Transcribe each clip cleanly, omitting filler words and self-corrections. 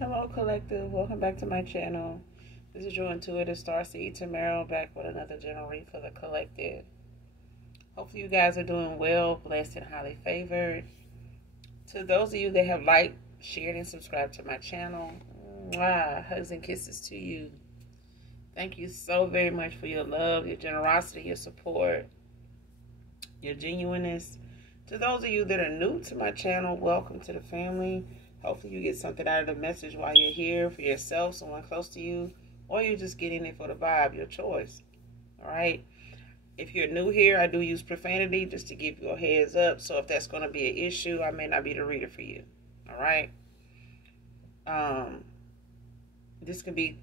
Hello, collective. Welcome back to my channel. This is your intuitive starseed Tamara back with another general read for the collective. Hopefully, you guys are doing well, blessed, and highly favored. To those of you that have liked, shared, and subscribed to my channel, hugs and kisses to you. Thank you so very much for your love, your generosity, your support, your genuineness. To those of you that are new to my channel, welcome to the family. Hopefully you get something out of the message while you're here for yourself, someone close to you, or you're just getting it for the vibe, your choice. All right. If you're new here, I do use profanity just to give you a heads up. So if that's going to be an issue, I may not be the reader for you. All right. This could be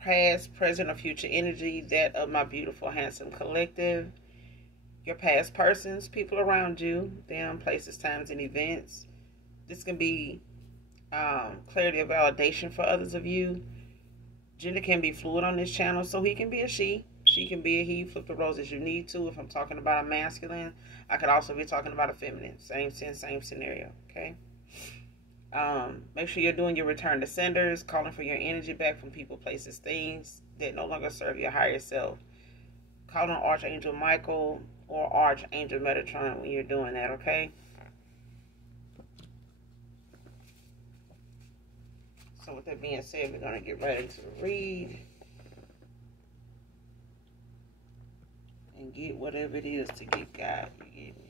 past, present, or future energy, that of my beautiful, handsome collective. Your past persons, people around you, them, places, times, and events. This can be clarity of validation for others of you. Gender can be fluid on this channel, so he can be a she can be a he. Flip the roles as you need to. If I'm talking about a masculine, I could also be talking about a feminine. Same sense, same scenario. Okay. Make sure you're doing your return to senders, calling for your energy back from people, places, things that no longer serve your higher self. Call on Archangel Michael or Archangel Metatron when you're doing that. Okay. So with that being said, we're going to get right into the read and get whatever it is to get God. You get me?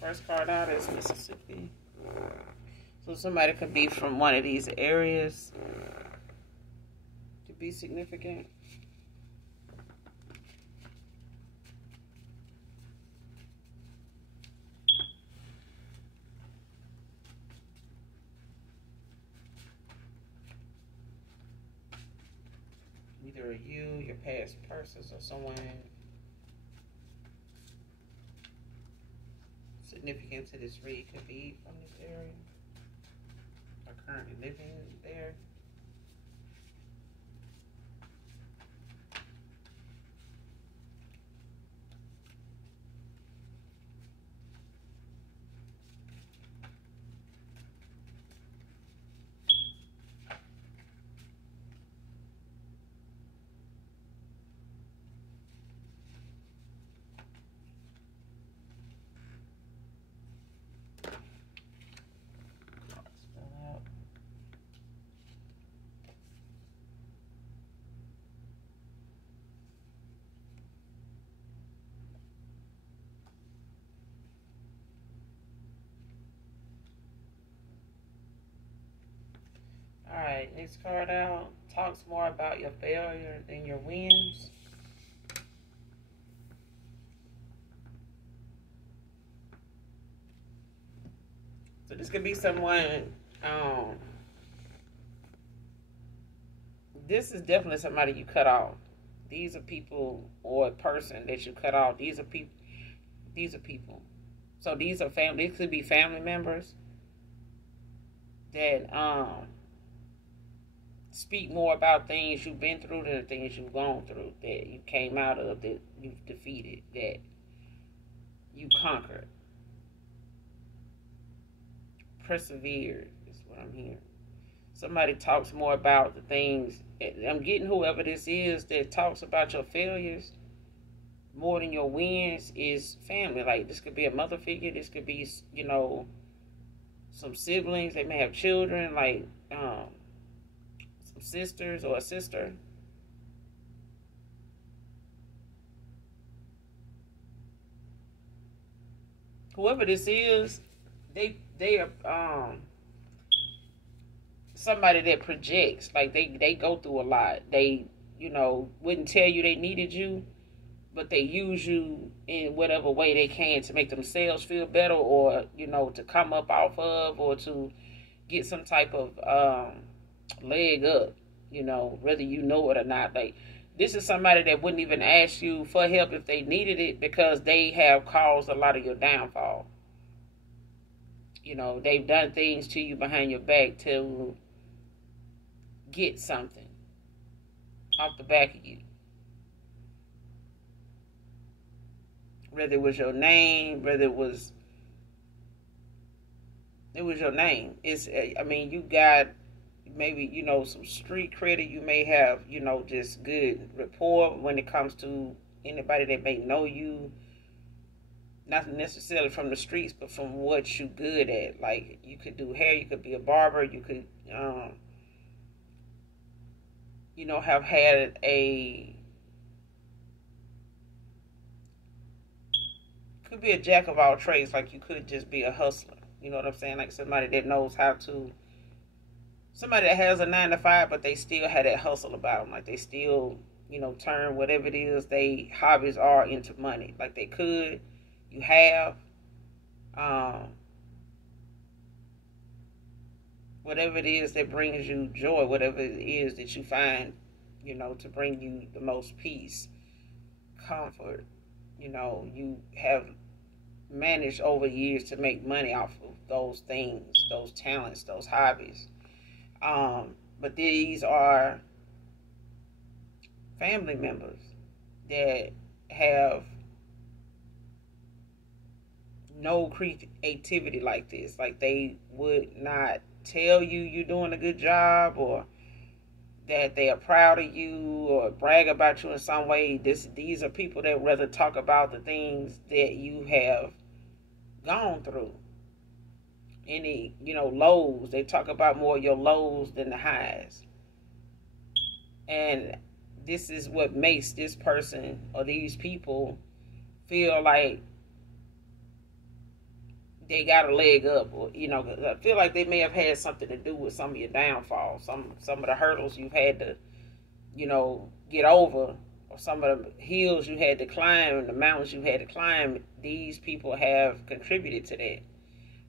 First card out is Mississippi. So somebody could be from one of these areas to be significant. Either you, your past persons, or someone significant to this read could be from this area or currently living there. Alright, next card out. Talks more about your failure than your wins. So this could be someone, this is definitely somebody you cut off. These are people or a person that you cut off. These are people. These are people. So these are family. These could be family members that speak more about things you've been through than the things you've gone through, that you came out of, that you've defeated, that you conquered, persevered is what I'm hearing. Somebody talks more about the things. I'm getting whoever this is that talks about your failures more than your wins is family. Like, this could be a mother figure. This could be, some siblings. They may have children, like some sisters or a sister. Whoever this is, they are somebody that projects. Like, they go through a lot. They, wouldn't tell you they needed you, but they use you in whatever way they can to make themselves feel better, or, to come up off of, or to get some type of leg up, whether you know it or not. Like, this is somebody that wouldn't even ask you for help if they needed it, because they have caused a lot of your downfall. They've done things to you behind your back to get something off the back of you. Whether it was your name, whether it was your name. You got maybe, some street credit. You may have, just good rapport when it comes to anybody that may know you. Not necessarily from the streets, but from what you good at. Like, you could do hair, you could be a barber, you could, have had could be a jack of all trades. Like, you could just be a hustler. You know what I'm saying? Like, somebody that knows how to, somebody that has a 9-to-5, but they still have that hustle about them. Like, they still, turn whatever it is they hobbies are into money. Like, they could, you have, whatever it is that brings you joy, whatever it is that you find, to bring you the most peace, comfort. You have managed over years to make money off of those things, those talents, those hobbies. But these are family members that have no creativity like this. Like, they would not tell you you're doing a good job, or that they are proud of you, or brag about you in some way. These are people that rather talk about the things that you have gone through. Any, lows. They talk about more your lows than the highs. And this is what makes this person or these people feel like they got a leg up, or, I feel like they may have had something to do with some of your downfall, some of the hurdles you've had to, get over, or some of the hills you had to climb and the mountains you had to climb. These people have contributed to that,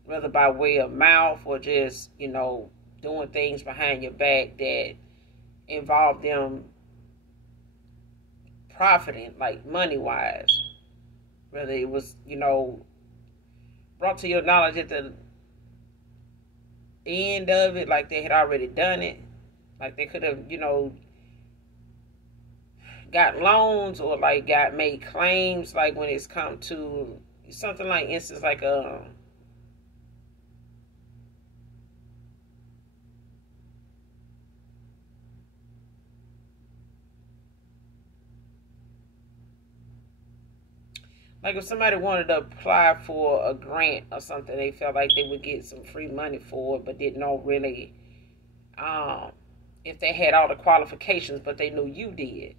whether by way of mouth or just, doing things behind your back that involve them profiting, like money-wise. Whether it was, brought to your knowledge at the end of it, like they had already done it. Like, they could have, got loans, or like got made claims, like when it's come to something like, instance, like like if somebody wanted to apply for a grant or something, they felt like they would get some free money for it, but didn't know really if they had all the qualifications, but they knew you did.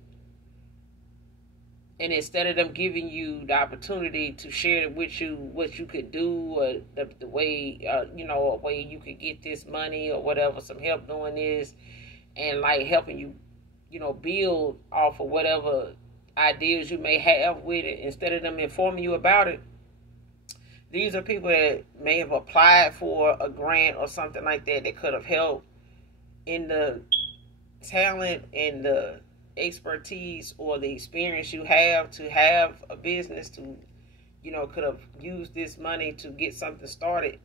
And instead of them giving you the opportunity to share with you what you could do, or the way, a way you could get this money or whatever, some help doing this, and like helping you, build off of whatever ideas you may have with it, instead of them informing you about it, these are people that may have applied for a grant or something like that that could have helped in the talent and the expertise or the experience you have to have a business, to could have used this money to get something started,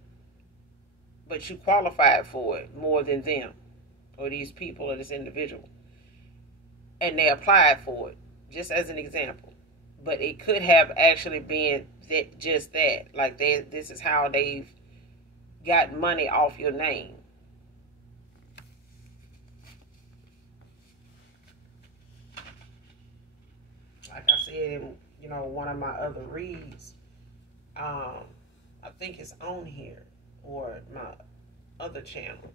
but you qualified for it more than them or these people or this individual, and they applied for it, just as an example. But it could have actually been just that, like this is how they've got money off your name. Like I said in one of my other reads, I think it's on here or my other channel,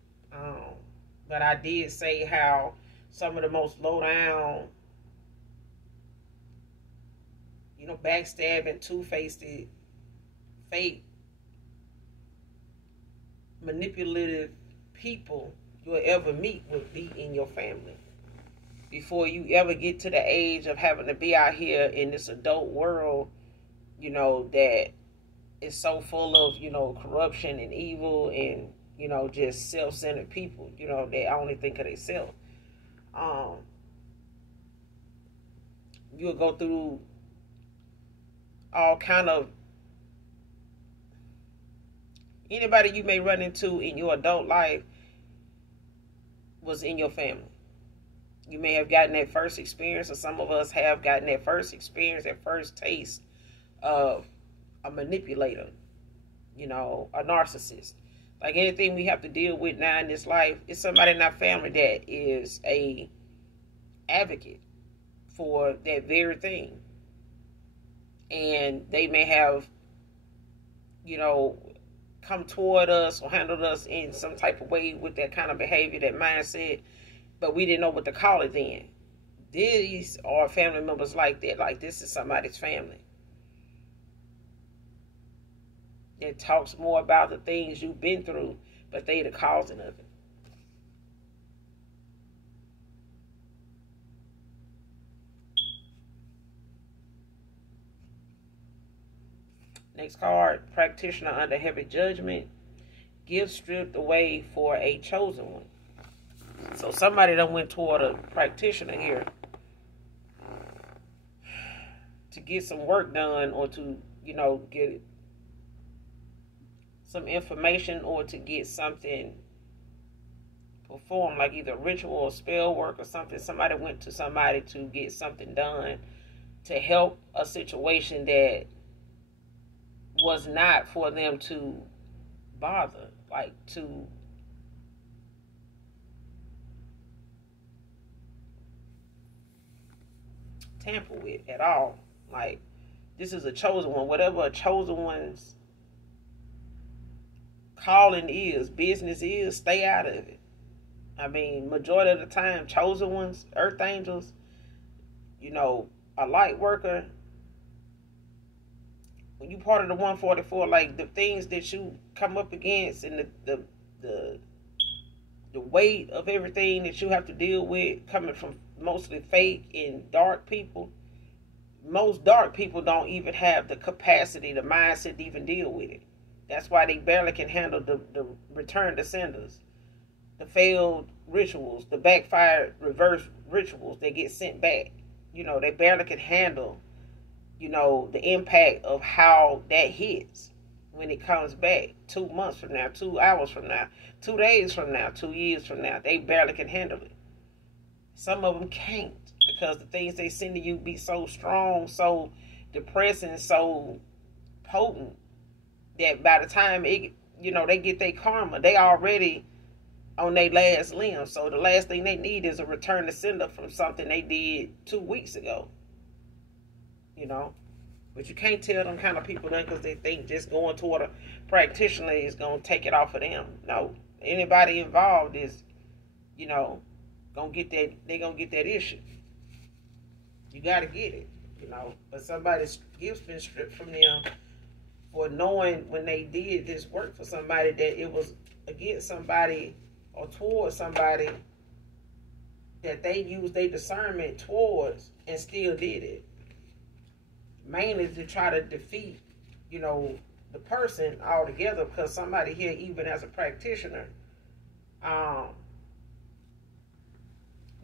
but I did say how some of the most low down, backstabbing, two-faced, fake, manipulative people you'll ever meet would be in your family. Before you ever get to the age of having to be out here in this adult world, that is so full of, corruption and evil and, just self-centered people, they only think of themselves. You'll go through all kind of, anybody you may run into in your adult life was in your family. You may have gotten that first experience, or some of us have gotten that first experience, that first taste of a manipulator, a narcissist. Like anything we have to deal with now in this life, it's somebody in our family that is a advocate for that very thing. And they may have, come toward us or handled us in some type of way with that kind of behavior, that mindset, but we didn't know what to call it then. These are family members like that. Like, this is somebody's family. It talks more about the things you've been through, but they the causing of it. Next card, practitioner under heavy judgment. Gifts stripped away for a chosen one. So somebody that went toward a practitioner here to get some work done, or to, get some information, or to get something performed, like either ritual or spell work or something. Somebody went to somebody to get something done to help a situation that was not for them to bother, like to tamper with at all. Like, this is a chosen one. Whatever a chosen one's calling is, business is, stay out of it. I mean, majority of the time, chosen ones, earth angels, a light worker, when you part of the 144, like the things that you come up against and the weight of everything that you have to deal with, coming from mostly fake and dark people. Most dark people don't even have the capacity, the mindset to even deal with it. That's why they barely can handle the return to senders, the failed rituals, the backfired reverse rituals that get sent back. They barely can handle, the impact of how that hits when it comes back 2 months from now, 2 hours from now, 2 days from now, 2 years from now. They barely can handle it. Some of them can't, because the things they send to you be so strong, so depressing, so potent, that by the time they get their karma, they already on their last limb. So the last thing they need is a return to sender from something they did 2 weeks ago. But you can't tell them kind of people that because they think just going toward a practitioner is going to take it off of them. No, anybody involved is, gonna get that. They're gonna get that issue. You gotta get it. But somebody's gifts been stripped from them for knowing when they did this work for somebody that it was against somebody or towards somebody that they used their discernment towards and still did it. Mainly to try to defeat, the person altogether, because somebody here, even as a practitioner,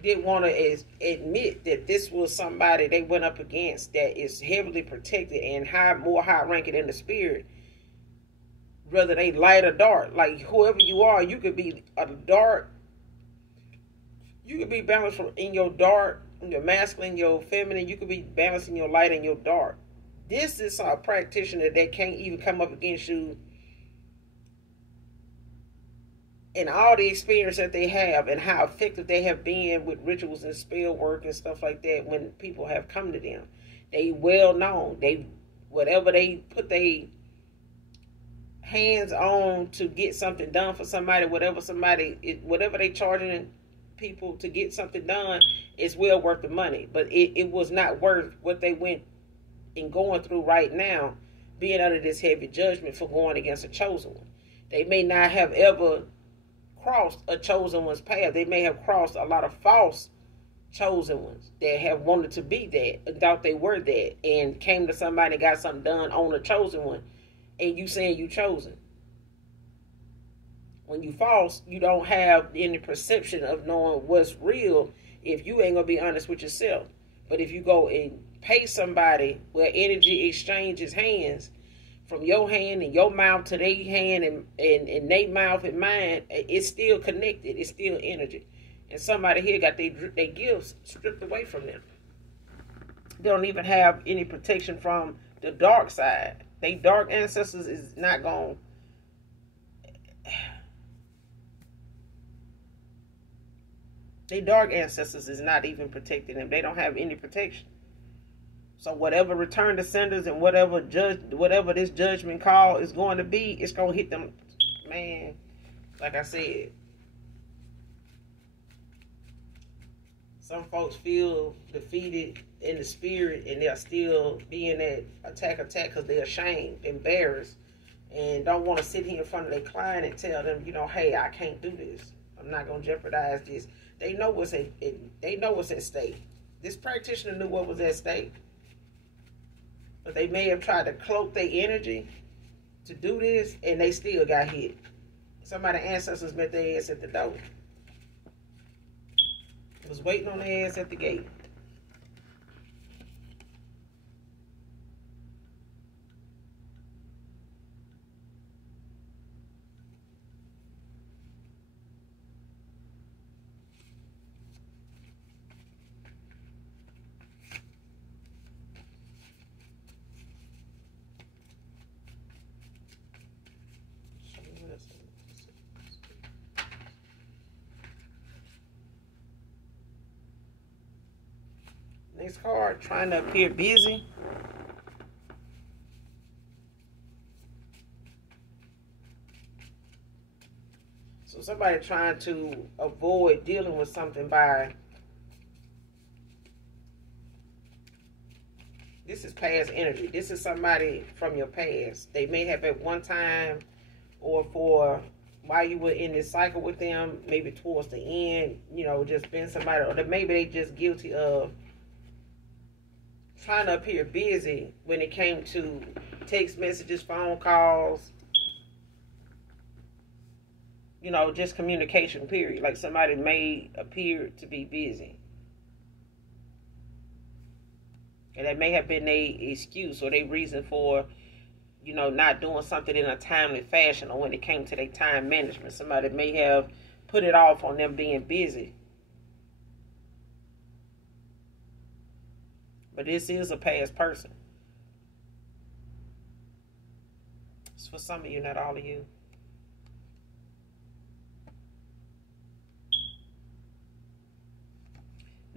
didn't want to admit that this was somebody they went up against that is heavily protected and more high ranking in the spirit, whether they light or dark. Like whoever you are, you could be a dark, you could be balanced in your dark, in your masculine, your feminine. You could be balanced in your light and your dark. This is a practitioner that can't even come up against you and all the experience that they have and how effective they have been with rituals and spell work and stuff like that when people have come to them. They well known. Whatever they put their hands on to get something done for somebody, whatever they charging people to get something done, is well worth the money. But it was not worth what they went and going through right now, being under this heavy judgment for going against a chosen one. They may not have ever crossed a chosen one's path. They may have crossed a lot of false chosen ones that have wanted to be that and thought they were that and came to somebody and got something done on a chosen one, and you saying you chosen. When you false, you don't have any perception of knowing what's real if you ain't gonna be honest with yourself. But if you go and pay somebody where energy exchanges hands, from your hand and your mouth to their hand and their mouth and mine, it's still connected. It's still energy. And somebody here got their gifts stripped away from them. They don't even have any protection from the dark side. They dark ancestors is not going. Their dark ancestors is not even protecting them. They don't have any protection. So whatever return to senders and whatever this judgment call is going to be, it's going to hit them. Man, like I said, some folks feel defeated in the spirit and they're still being that attack because they're ashamed, embarrassed, and don't want to sit here in front of their client and tell them, hey, I can't do this. I'm not going to jeopardize this. They know what's at stake. This practitioner knew what was at stake. But they may have tried to cloak their energy to do this, and they still got hit. Somebody ancestors met their ass at the door. Was waiting on their ass at the gate. Next card, trying to appear busy. So somebody trying to avoid dealing with something by, this is past energy. This is somebody from your past. They may have at one time or for while you were in this cycle with them, maybe towards the end, just been somebody, or maybe they just guilty of trying to appear busy when it came to text messages, phone calls, just communication, period. Like somebody may appear to be busy. And that may have been their excuse or their reason for, not doing something in a timely fashion, or when it came to their time management. Somebody may have put it off on them being busy. But this is a past person. It's for some of you, not all of you.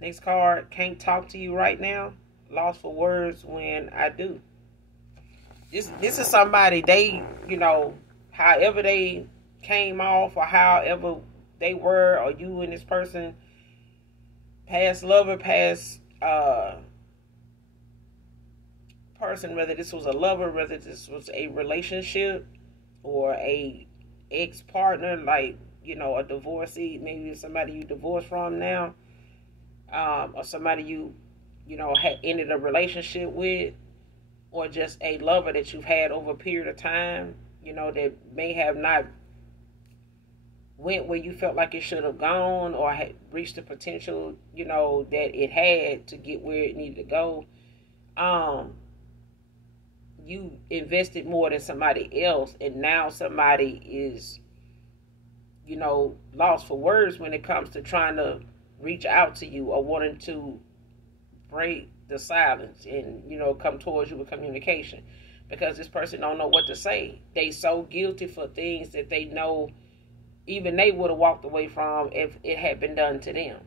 Next card, can't talk to you right now. Lost for words when I do. This is somebody, they, however they came off or however they were, or you and this person, past lover, past person, whether this was a lover, whether this was a relationship or a ex-partner, like, a divorcee, maybe somebody you divorced from now, or somebody had ended a relationship with, or just a lover that you've had over a period of time, that may have not went where you felt like it should have gone, or had reached the potential, that it had to get where it needed to go. You invested more than somebody else, and now somebody is, lost for words when it comes to trying to reach out to you or wanting to break the silence and, come towards you with communication, because this person don't know what to say. They so guilty for things that they know even they would have walked away from if it had been done to them.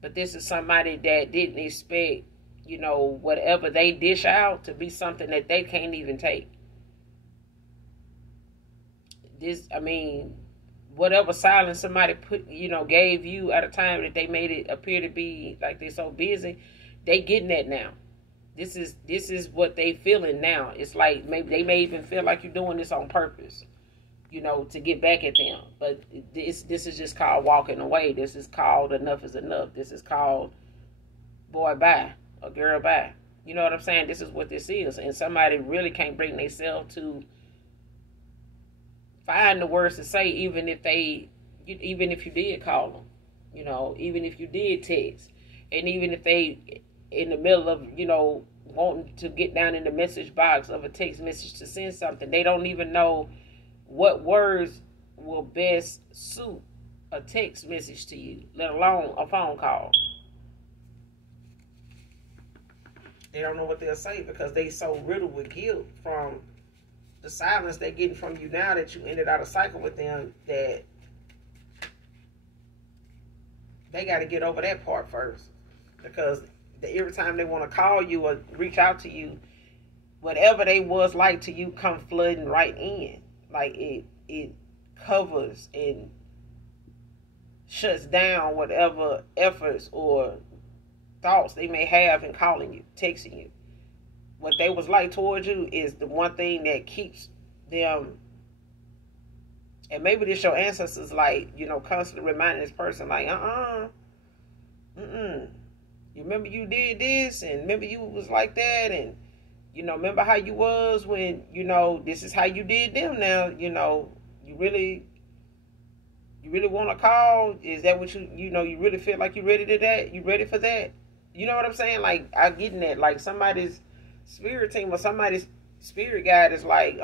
But this is somebody that didn't expect, whatever they dish out to be something that they can't even take. Whatever silence somebody gave you at a time that they made it appear to be like they're so busy, they getting that now. This is what they feeling now. It's like maybe they may even feel like you're doing this on purpose, to get back at them. But this is just called walking away. This is called enough is enough. This is called boy bye or girl bye. You know what I'm saying? This is what this is. And somebody really can't bring themselves to find the words to say, even if you did call them, even if you did text, and even if they in the middle of, wanting to get down in the message box of a text message to send something, they don't even know what words will best suit a text message to you, let alone a phone call. They don't know what they'll say because they so riddled with guilt from the silence they're getting from you now that you ended out a cycle with them, that they got to get over that part first. Because every time they want to call you or reach out to you, whatever they was like to you come flooding right in. Like it covers and shuts down whatever efforts or thoughts they may have in calling you, texting you. What they was like towards you is the one thing that keeps them. And maybe this your ancestors, like, constantly reminding this person, like, you remember you did this, and remember you was like that, and remember how you was when, this is how you did them now, you really want to call? Is that what you really feel like you ready to that? You ready for that? You know what I'm saying? Like, I getting that, like somebody's spirit team or somebody's spirit guide is like,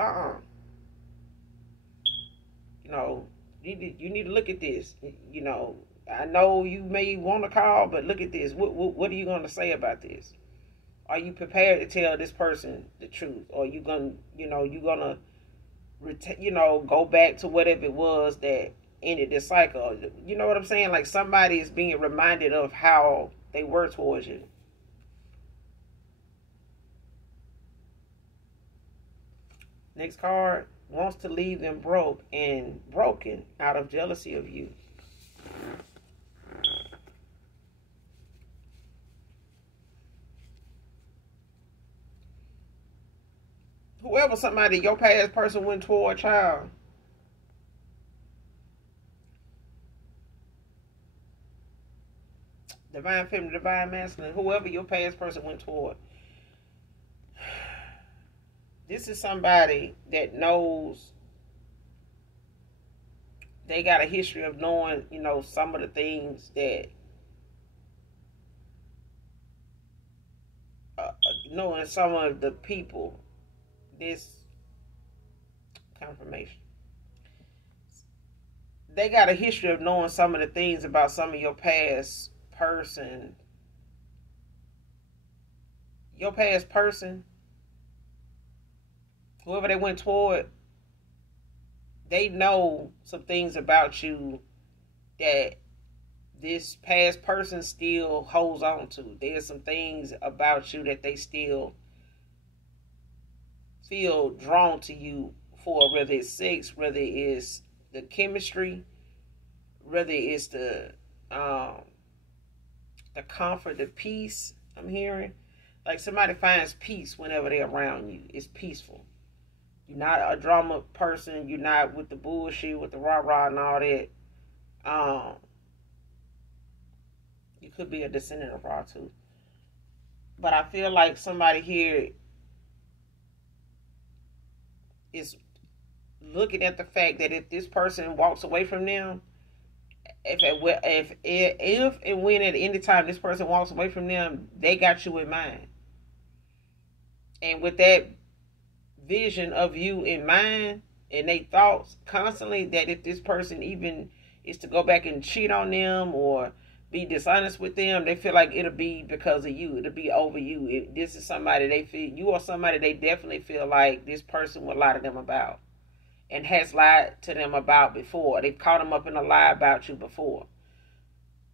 you need to look at this. I know you may want to call, but look at this. What are you going to say about this? Are you prepared to tell this person the truth? Or you gonna, go back to whatever it was that ended this cycle? You know what I'm saying? Like, somebody is being reminded of how they were towards you. Next card, wants to leave them broke and broken out of jealousy of you. Whoever somebody, your past person went toward, child. Divine feminine, divine masculine, whoever your past person went toward. This is somebody that knows they got a history of knowing, some of the things that, knowing some of the people. This confirmation. They got a history of knowing some of the things about some of your past person. Your past person, whoever they went toward, they know some things about you that this past person still holds on to. There's some things about you that they still feel drawn to you for, whether it's sex, whether it's the chemistry, whether it's the comfort, the peace I'm hearing. Like somebody finds peace whenever they're around you. It's peaceful. You're not a drama person. You're not with the bullshit, with the rah-rah and all that. You could be a descendant of Ra too. But I feel like somebody here is looking at the fact that if this person walks away from them, if and when at any time this person walks away from them, they got you in mind. And with that vision of you in mind and they thoughts constantly, that if this person even is to go back and cheat on them or be dishonest with them, they feel like it'll be because of you. It'll be over you. This is somebody they feel, you are somebody they definitely feel like this person will lie to them about and has lied to them about before. They've caught them up in a lie about you before.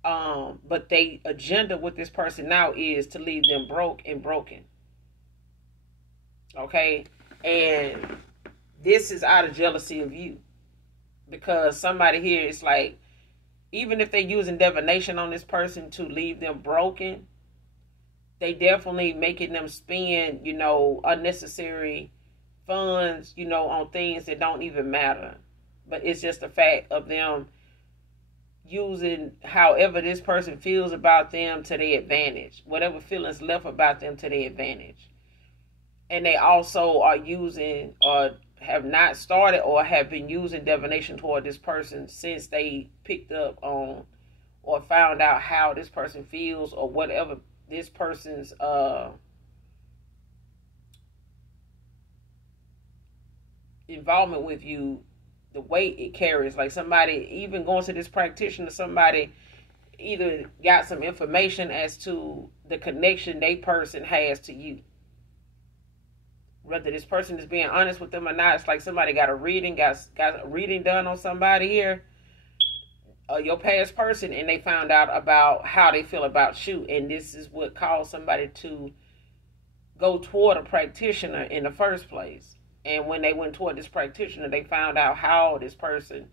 But the agenda with this person now is to leave them broke and broken. Okay? And this is out of jealousy of you. Because somebody here is like, even if they're using divination on this person to leave them broken, they definitely making them spend, unnecessary funds, on things that don't even matter. But it's just the fact of them using however this person feels about them to their advantage. Whatever feelings left about them to their advantage. And they also are using or have not started or have been using divination toward this person since they picked up on or found out how this person feels or whatever this person's involvement with you, the weight it carries. Like somebody even going to this practitioner, somebody either got some information as to the connection they person has to you. Whether this person is being honest with them or not, it's like somebody got a reading done on somebody here, your past person, and they found out about how they feel about you, and this is what caused somebody to go toward a practitioner in the first place. And when they went toward this practitioner, they found out how this person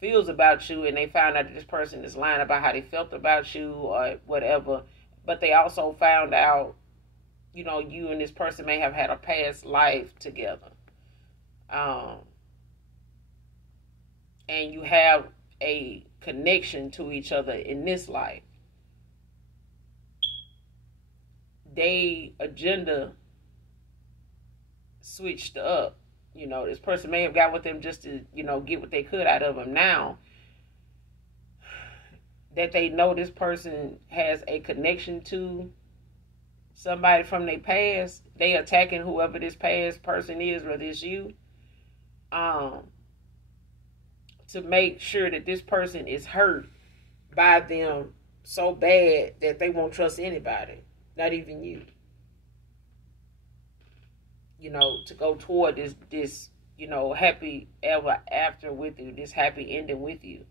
feels about you, and they found out that this person is lying about how they felt about you or whatever. But they also found out, you and this person may have had a past life together. And you have a connection to each other in this life. They agenda switched up. This person may have got with them just to, get what they could out of them. Now that they know this person has a connection to somebody from their past, they attacking whoever this past person is, whether it's you, to make sure that this person is hurt by them so bad that they won't trust anybody, not even you. To go toward this happy ever after with you, this happy ending with you.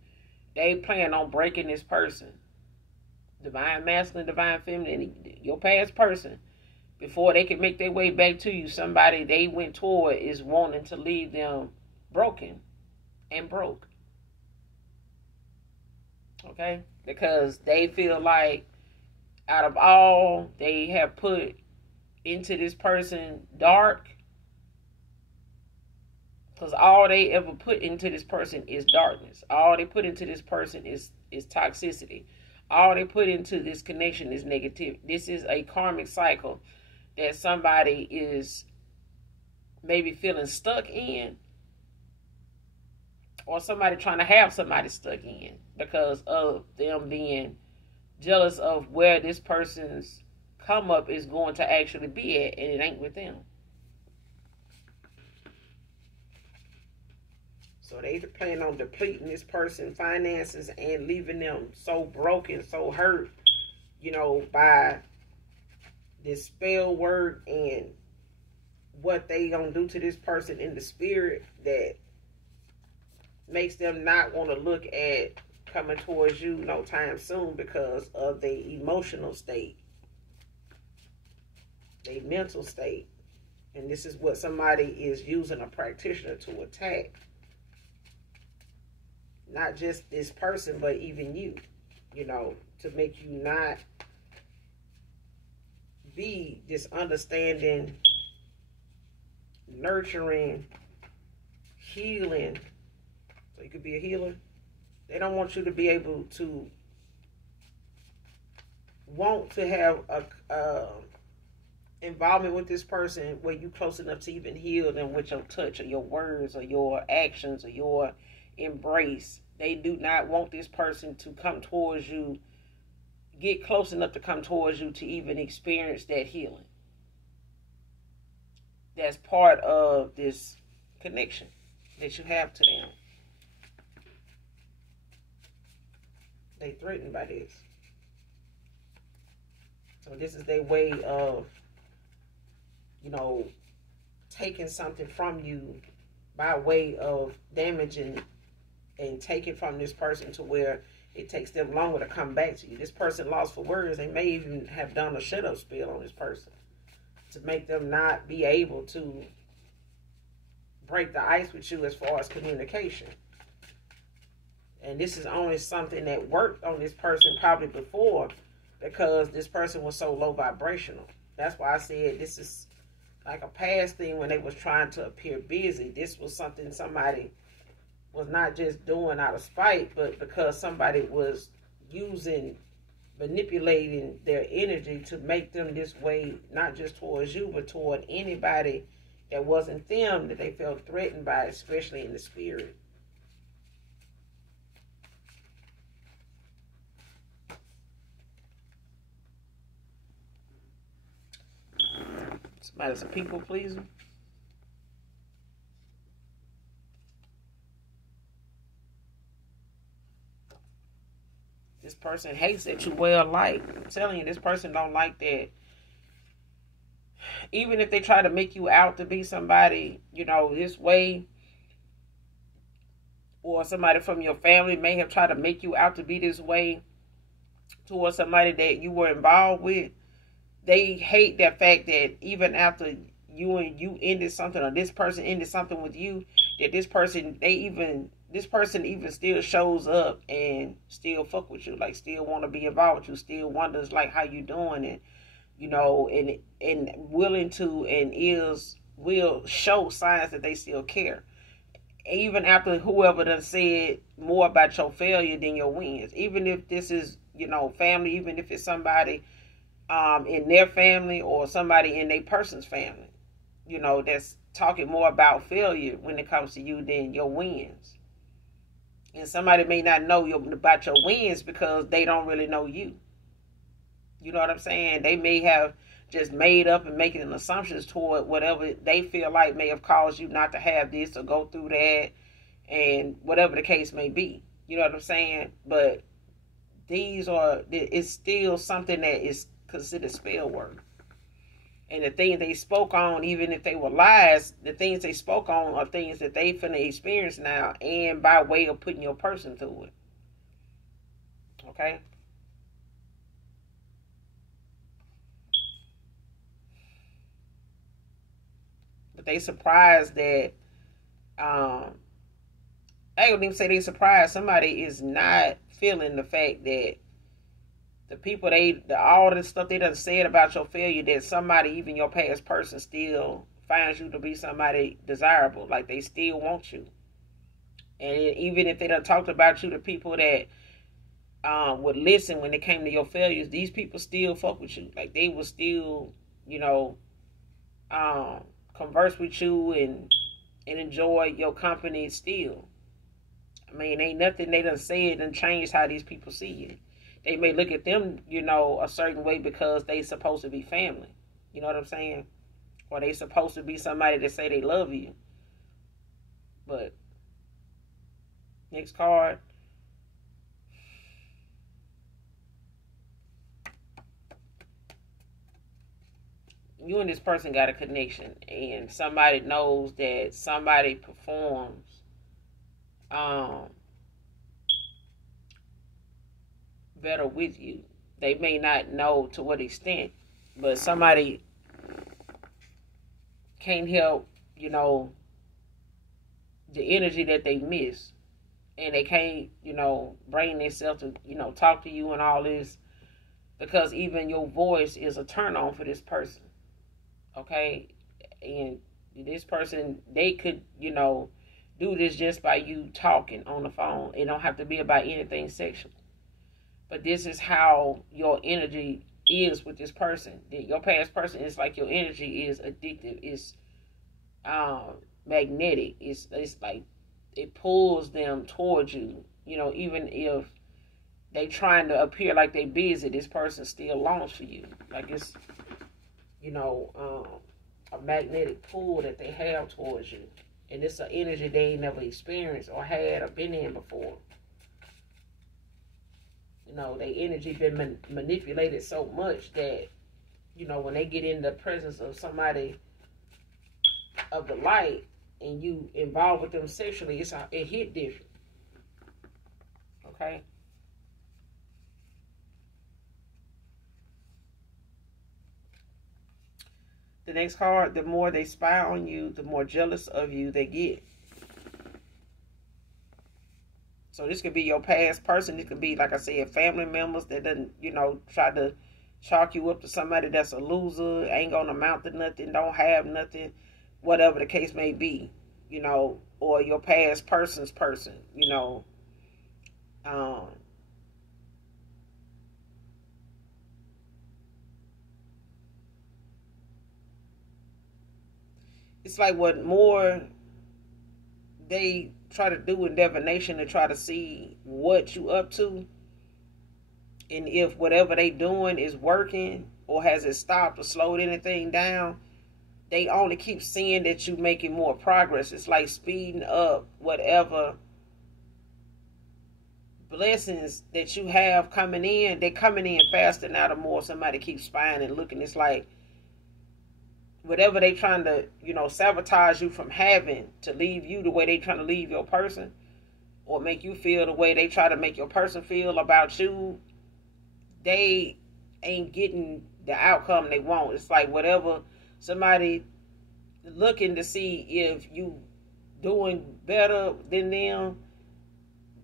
They plan on breaking this person. Divine masculine, divine feminine, your past person, before they can make their way back to you, somebody they went toward is wanting to leave them broken and broke. Okay? Because they feel like out of all they have put into this person dark, because all they ever put into this person is darkness. All they put into this person is toxicity. All they put into this connection is negativity. This is a karmic cycle that somebody is maybe feeling stuck in, or somebody trying to have somebody stuck in because of them being jealous of where this person's come up is going to actually be at, and it ain't with them. So they plan on depleting this person's finances and leaving them so broken, so hurt, by this spell word and what they gonna do to this person in the spirit that makes them not want to look at coming towards you no time soon because of their emotional state, their mental state. And this is what somebody is using a practitioner to attack. Not just this person, but even you, to make you not be this understanding, nurturing, healing. So you could be a healer. They don't want you to be able to want to have a involvement with this person where you close enough to even heal them with your touch or your words or your actions or your embrace. They do not want this person to come towards you, get close enough to come towards you to even experience that healing. That's part of this connection that you have to them. They threatened by this. So this is their way of, taking something from you by way of damaging and taking from this person to where it takes them longer to come back to you. This person lost for words. They may even have done a shut up spell on this person to make them not be able to break the ice with you as far as communication. And this is only something that worked on this person probably before because this person was so low vibrational. That's why I said this is like a past thing when they was trying to appear busy. This was something somebody was not just doing out of spite, but because somebody was manipulating their energy to make them this way, not just towards you, but toward anybody that wasn't them, that they felt threatened by, especially in the spirit. Somebody's a people pleaser. This person hates that you well liked. I'm telling you, this person don't like that. Even if they try to make you out to be somebody, this way, or somebody from your family may have tried to make you out to be this way towards somebody that you were involved with, they hate that fact that even after you ended something, or this person ended something with you, that this person even still shows up and still fuck with you, like still want to be involved with you, still wonders like how you doing, and willing to and will show signs that they still care. Even after whoever done said more about your failure than your wins. Even if this is, family, even if it's somebody in their family or somebody in their person's family, that's talking more about failure when it comes to you than your wins. And somebody may not know about your wins because they don't really know you. You know what I'm saying? They may have just made up and making assumptions toward whatever they feel like may have caused you not to have this or go through that, and whatever the case may be. You know what I'm saying? But it's still something that is considered spell work. And the things they spoke on, even if they were lies, the things they spoke on are things that they finna experience now, and by way of putting your person through it. Okay? But they surprised that, I ain't gonna even say they surprised. Somebody is not feeling the fact that the people all the stuff they done said about your failure, that somebody, even your past person, still finds you to be somebody desirable. Like they still want you. And even if they done talked about you to people that would listen when it came to your failures, these people still fuck with you. Like they will still, converse with you and enjoy your company still. I mean, ain't nothing they done said and changed how these people see you. They may look at them, a certain way because they supposed to be family. You know what I'm saying? Or they supposed to be somebody that say they love you. But next card. You and this person got a connection, and somebody knows that somebody performs better with you. They may not know to what extent, but somebody can't help, the energy that they miss, and they can't, bring themselves to, talk to you and all this. because even your voice is a turn on for this person. Okay, and this person, they could, do this just by you talking on the phone. It don't have to be about anything sexual. But this is how your energy is with this person. Your past person is like your energy is addictive. It's magnetic. It's like it pulls them towards you. Even if they trying to appear like they busy, this person still longs for you. Like it's, a magnetic pull that they have towards you. And it's an energy they ain't never experienced or had or been in before. Their energy been manipulated so much that, when they get in the presence of somebody of the light and you involved with them sexually, it hit different. Okay? The next card, the more they spy on you, the more jealous of you they get. So this could be your past person. This could be, like I said, family members that doesn't, try to chalk you up to somebody that's a loser, ain't gonna amount to nothing, don't have nothing, whatever the case may be, or your past person's person, It's like what more they try to do in divination to try to see what you up to, and if whatever they doing is working or has it stopped or slowed anything down. They only keep seeing that you making more progress. It's like speeding up whatever blessings that you have coming in. They're coming in faster now the more somebody keeps spying and looking. It's like whatever they trying to, sabotage you from having to leave you the way they trying to leave your person, or make you feel the way they try to make your person feel about you, they ain't getting the outcome they want. It's like whatever somebody looking to see if you doing better than them,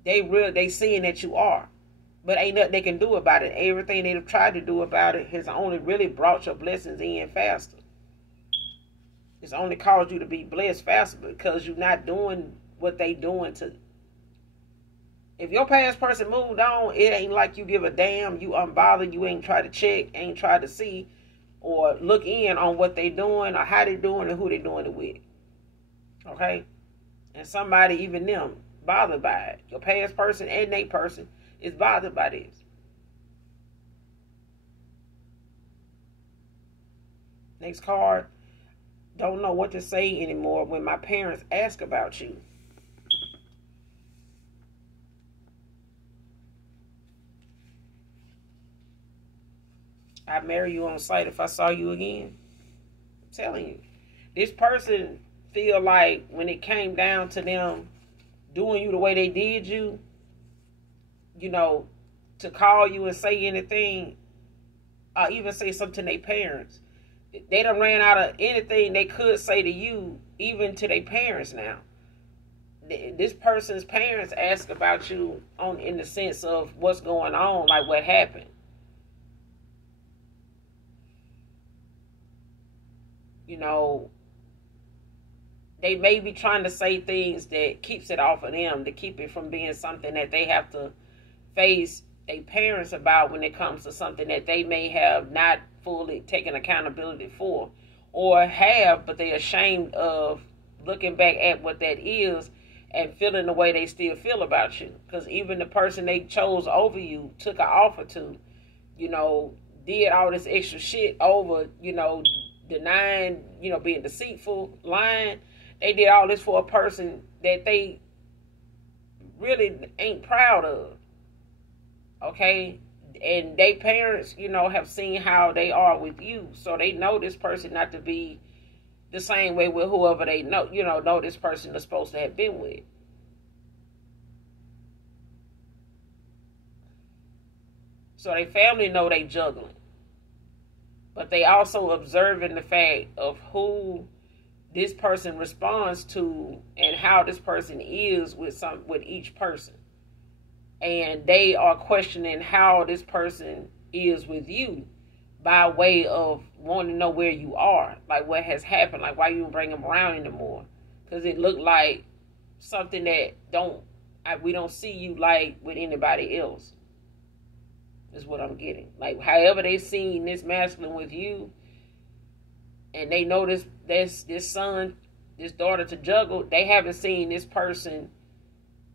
they seeing that you are. But ain't nothing they can do about it. Everything they've tried to do about it has only really brought your blessings in faster. It's only caused you to be blessed faster because you're not doing what they doing to. If your past person moved on, it ain't like you give a damn. You unbothered. You ain't try to check, ain't try to see or look in on what they doing or how they doing and who they doing it with. Okay? And somebody, even them, bothered by it. Your past person and they person is bothered by this. Next card. Don't know what to say anymore when my parents ask about you. I'd marry you on sight if I saw you again. I'm telling you. This person feel like when it came down to them doing you the way they did you, to call you and say anything, or even say something to their parents, they done ran out of anything they could say to you, even to their parents now. This person's parents ask about you in the sense of what's going on, like what happened. They may be trying to say things that keeps it off of them, to keep it from being something that they have to face their parents about when it comes to something that they may have not fully taken accountability for, or have, but they're ashamed of looking back at what that is and feeling the way they still feel about you. Because even the person they chose over you, took an offer to, did all this extra shit over, denying, being deceitful, lying. They did all this for a person that they really ain't proud of. Okay? And they parents, have seen how they are with you. So they know this person not to be the same way with whoever they know this person is supposed to have been with. So they family know they juggling. But they also observing the fact of who this person responds to and how this person is with each person. And they are questioning how this person is with you by way of wanting to know where you are, like what has happened, like why you don't bring them around anymore, because it looked like something that we don't see you like with anybody else. Is what I'm getting. Like however they seen this masculine with you, and they know this son, this daughter to juggle, they haven't seen this person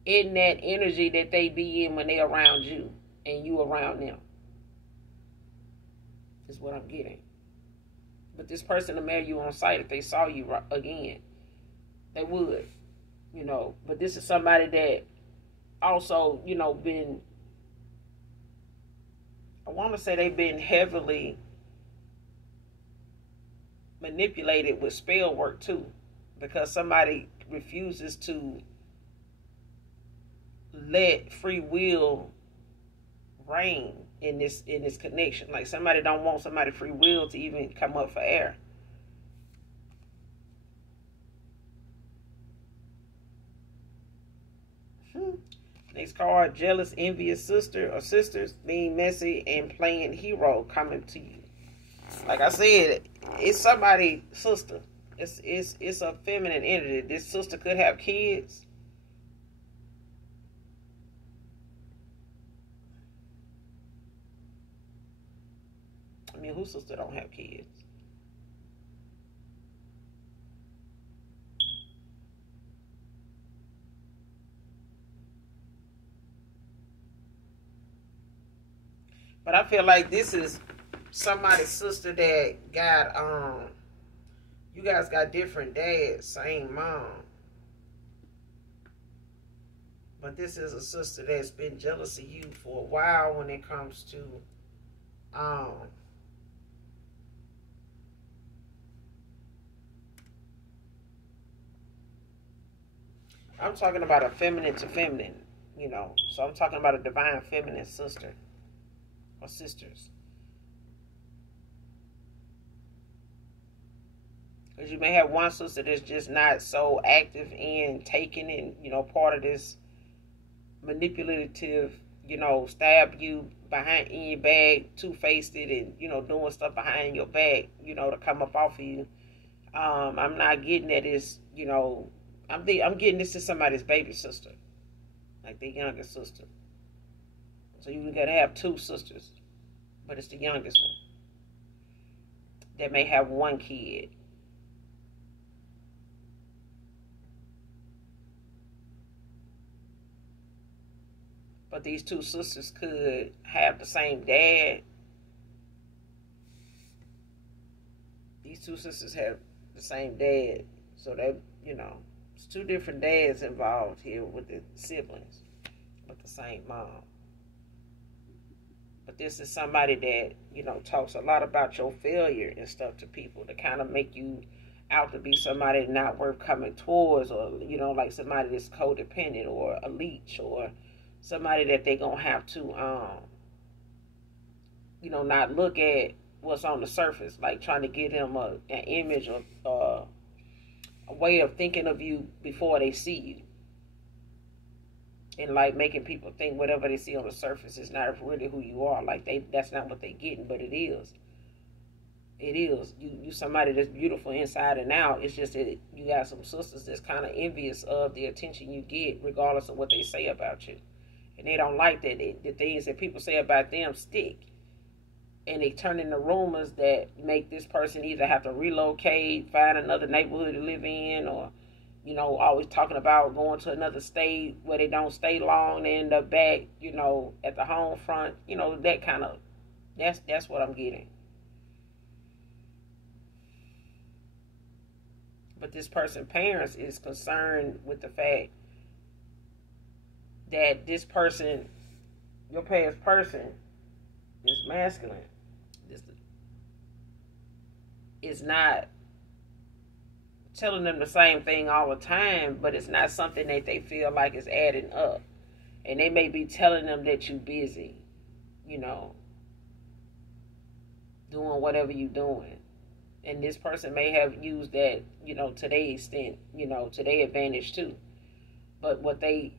in that energy that they be in when they around you and you around them. Is what I'm getting. But this person will marry you on sight if they saw you again. They would, But this is somebody that also, been, I want to say they've been heavily manipulated with spell work too, because somebody refuses to let free will reign in this connection. Like somebody don't want somebody free will to even come up for air. Next card, jealous, envious sister or sisters, being messy and playing hero coming to you. Like I said, it's somebody's sister. It's a feminine entity. This sister could have kids. I mean, whose sister don't have kids? But I feel like this is somebody's sister that got, you guys got different dads, same mom. But this is a sister that's been jealous of you for a while when it comes to, I'm talking about a feminine to feminine, So I'm talking about a divine feminine sister or sisters. Because you may have one sister that's just not so active in taking and, part of this manipulative, stab you behind in your back, two-faced it and, doing stuff behind your back, to come up off of you. I'm not getting that it's, I'm getting this to somebody's baby sister, like the youngest sister. So you gotta have two sisters, but it's the youngest one that may have one kid. But these two sisters could have the same dad. These two sisters have the same dad, so that it's two different dads involved here with the siblings, with the same mom. But this is somebody that, talks a lot about your failure and stuff to people to kind of make you out to be somebody not worth coming towards, or, like somebody that's codependent or a leech, or somebody that they're going to have to, not look at what's on the surface, like trying to give them an image or a way of thinking of you before they see you. And like making people think whatever they see on the surface is not really who you are. Like that's not what they're getting, but it is. It is. You somebody that's beautiful inside and out. It's just that you got some sisters that's kind of envious of the attention you get, regardless of what they say about you. And they don't like that. The things that people say about them stick. And they turn into rumors that make this person either have to relocate, find another neighborhood to live in, or, always talking about going to another state where they don't stay long. They end up back, at the home front. That kind of, that's what I'm getting. But this person's parents is concerned with the fact that this person, your past person, is masculine. This is not telling them the same thing all the time, but it's not something that they feel like is adding up. And they may be telling them that you're busy, doing whatever you're doing. And this person may have used that, to their extent, to their advantage too. But what they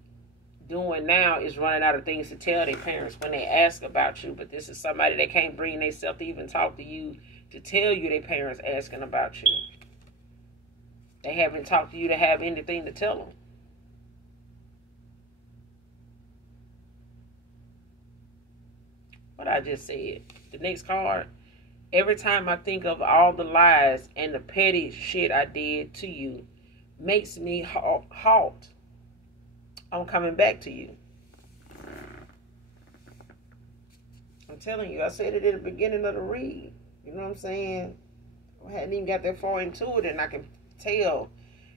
doing now is running out of things to tell their parents when they ask about you. But this is somebody that can't bring themselves to even talk to you to tell you their parents asking about you. They haven't talked to you to have anything to tell them. What I just said. The next card. Every time I think of all the lies and the petty shit I did to you, makes me halt. I'm coming back to you. I'm telling you, I said it at the beginning of the read. You know what I'm saying? I hadn't even got that far into it, and I can tell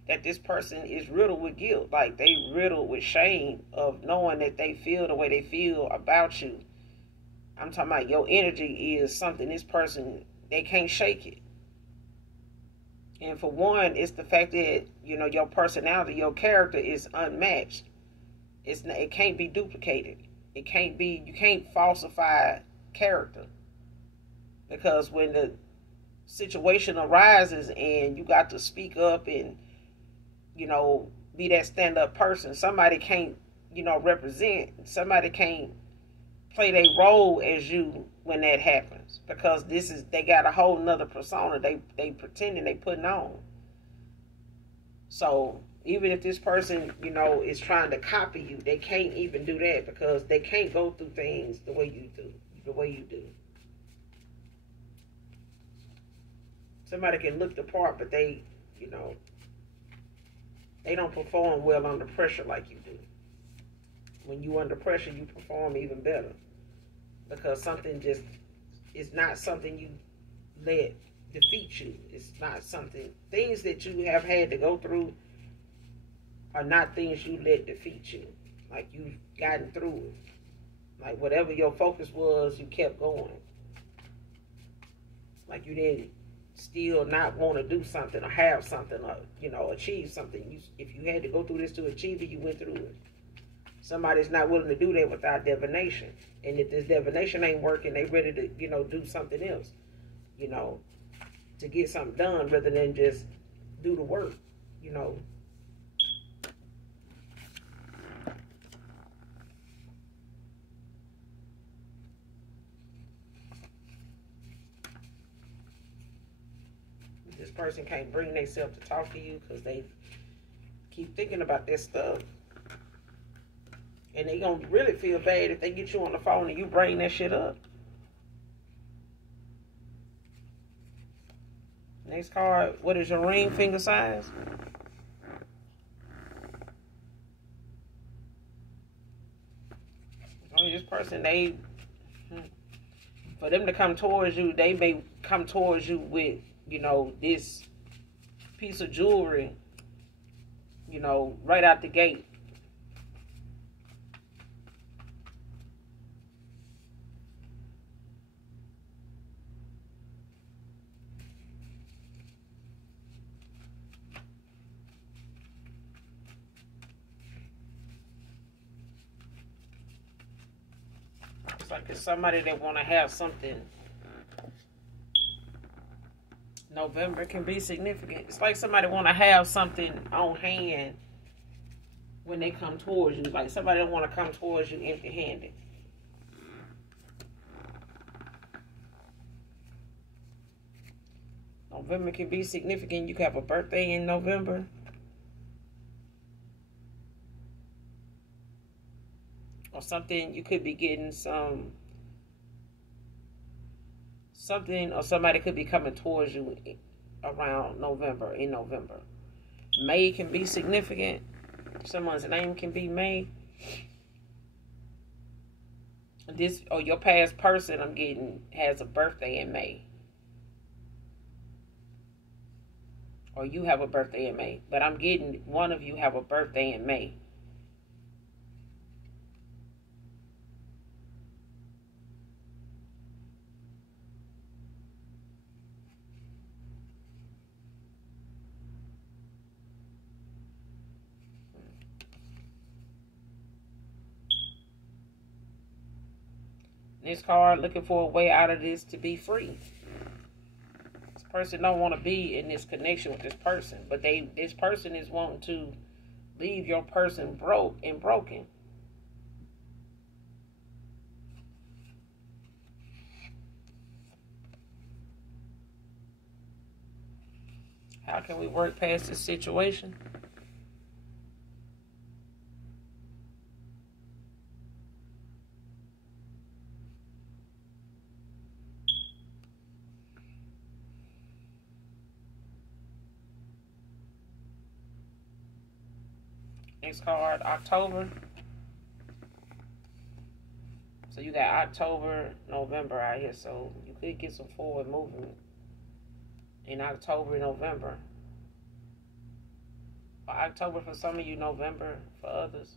that this person is riddled with guilt. Like, they riddled with shame of knowing that they feel the way they feel about you. I'm talking about your energy is something this person, they can't shake it. And for one, it's the fact that, you know, your personality, your character is unmatched. It can't be duplicated. It can't be, you can't falsify character. Because when the situation arises and you got to speak up and, you know, be that stand-up person, somebody can't, you know, represent, somebody can't play their role as you when that happens, because they got a whole nother persona they pretending they putting on. So even if this person, you know, is trying to copy you, they can't even do that, because they can't go through things the way you do. Somebody can look the part, but they, you know, they don't perform well under pressure like you do. When you under pressure, you perform even better, because something just is not something you let defeat you. It's not something, things that you have had to go through are not things you let defeat you. Like, you've gotten through it. Like, whatever your focus was, you kept going. Like, you didn't still not want to do something or have something or, you know, achieve something. If you had to go through this to achieve it, you went through it. Somebody's not willing to do that without divination. And if this divination ain't working, they ready to, you know, do something else, you know, to get something done rather than just do the work, you know. This person can't bring themselves to talk to you because they keep thinking about this stuff. And they gonna really feel bad if they get you on the phone and you bring that shit up. Next card, what is your ring finger size? Oh, this person, for them to come towards you, they may come towards you with, you know, this piece of jewelry, you know, right out the gate. It's like it's somebody that want to have something. November can be significant. It's like somebody want to have something on hand when they come towards you. Like somebody don't want to come towards you empty-handed. November can be significant. You can have a birthday in November. Or something, you could be getting something, or somebody could be coming towards you around November, in November. May can be significant. Someone's name can be May. This, or your past person I'm getting has a birthday in May. Or you have a birthday in May. But I'm getting one of you have a birthday in May. This card, looking for a way out of this to be free. This person don't want to be in this connection with this person, but this person is wanting to leave your person broke and broken. How can we work past this situation? Next card, October. So you got October, November out here. So you could get some forward movement in October and November. Or October for some of you, November for others.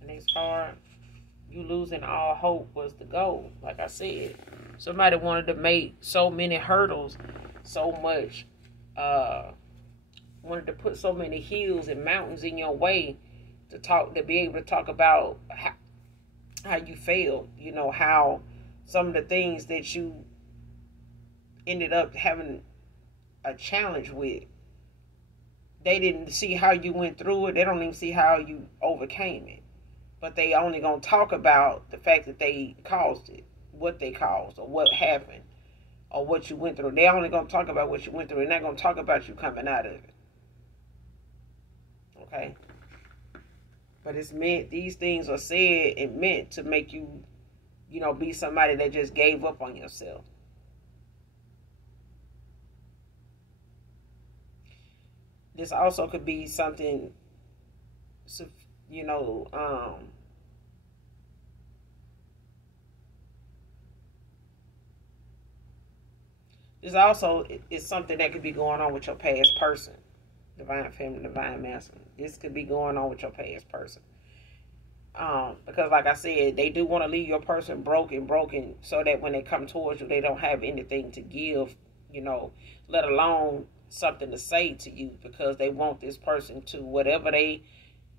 The next card, you losing all hope was the goal. Like I said, somebody wanted to make so many hurdles, so much, wanted to put so many hills and mountains in your way to be able to talk about how you failed. You know, how some of the things that you ended up having a challenge with, they didn't see how you went through it. They don't even see how you overcame it. But they only going to talk about the fact that they caused it, what they caused, or what happened, or what you went through. They only going to talk about what you went through. They're not going to talk about you coming out of it. Okay? But it's meant, these things are said and meant to make you, you know, be somebody that just gave up on yourself. This also could be something, you know, this also is something that could be going on with your past person. Divine feminine, divine masculine. This could be going on with your past person. Because like I said, they do want to leave your person broken, so that when they come towards you, they don't have anything to give, you know, let alone something to say to you, because they want this person to, whatever they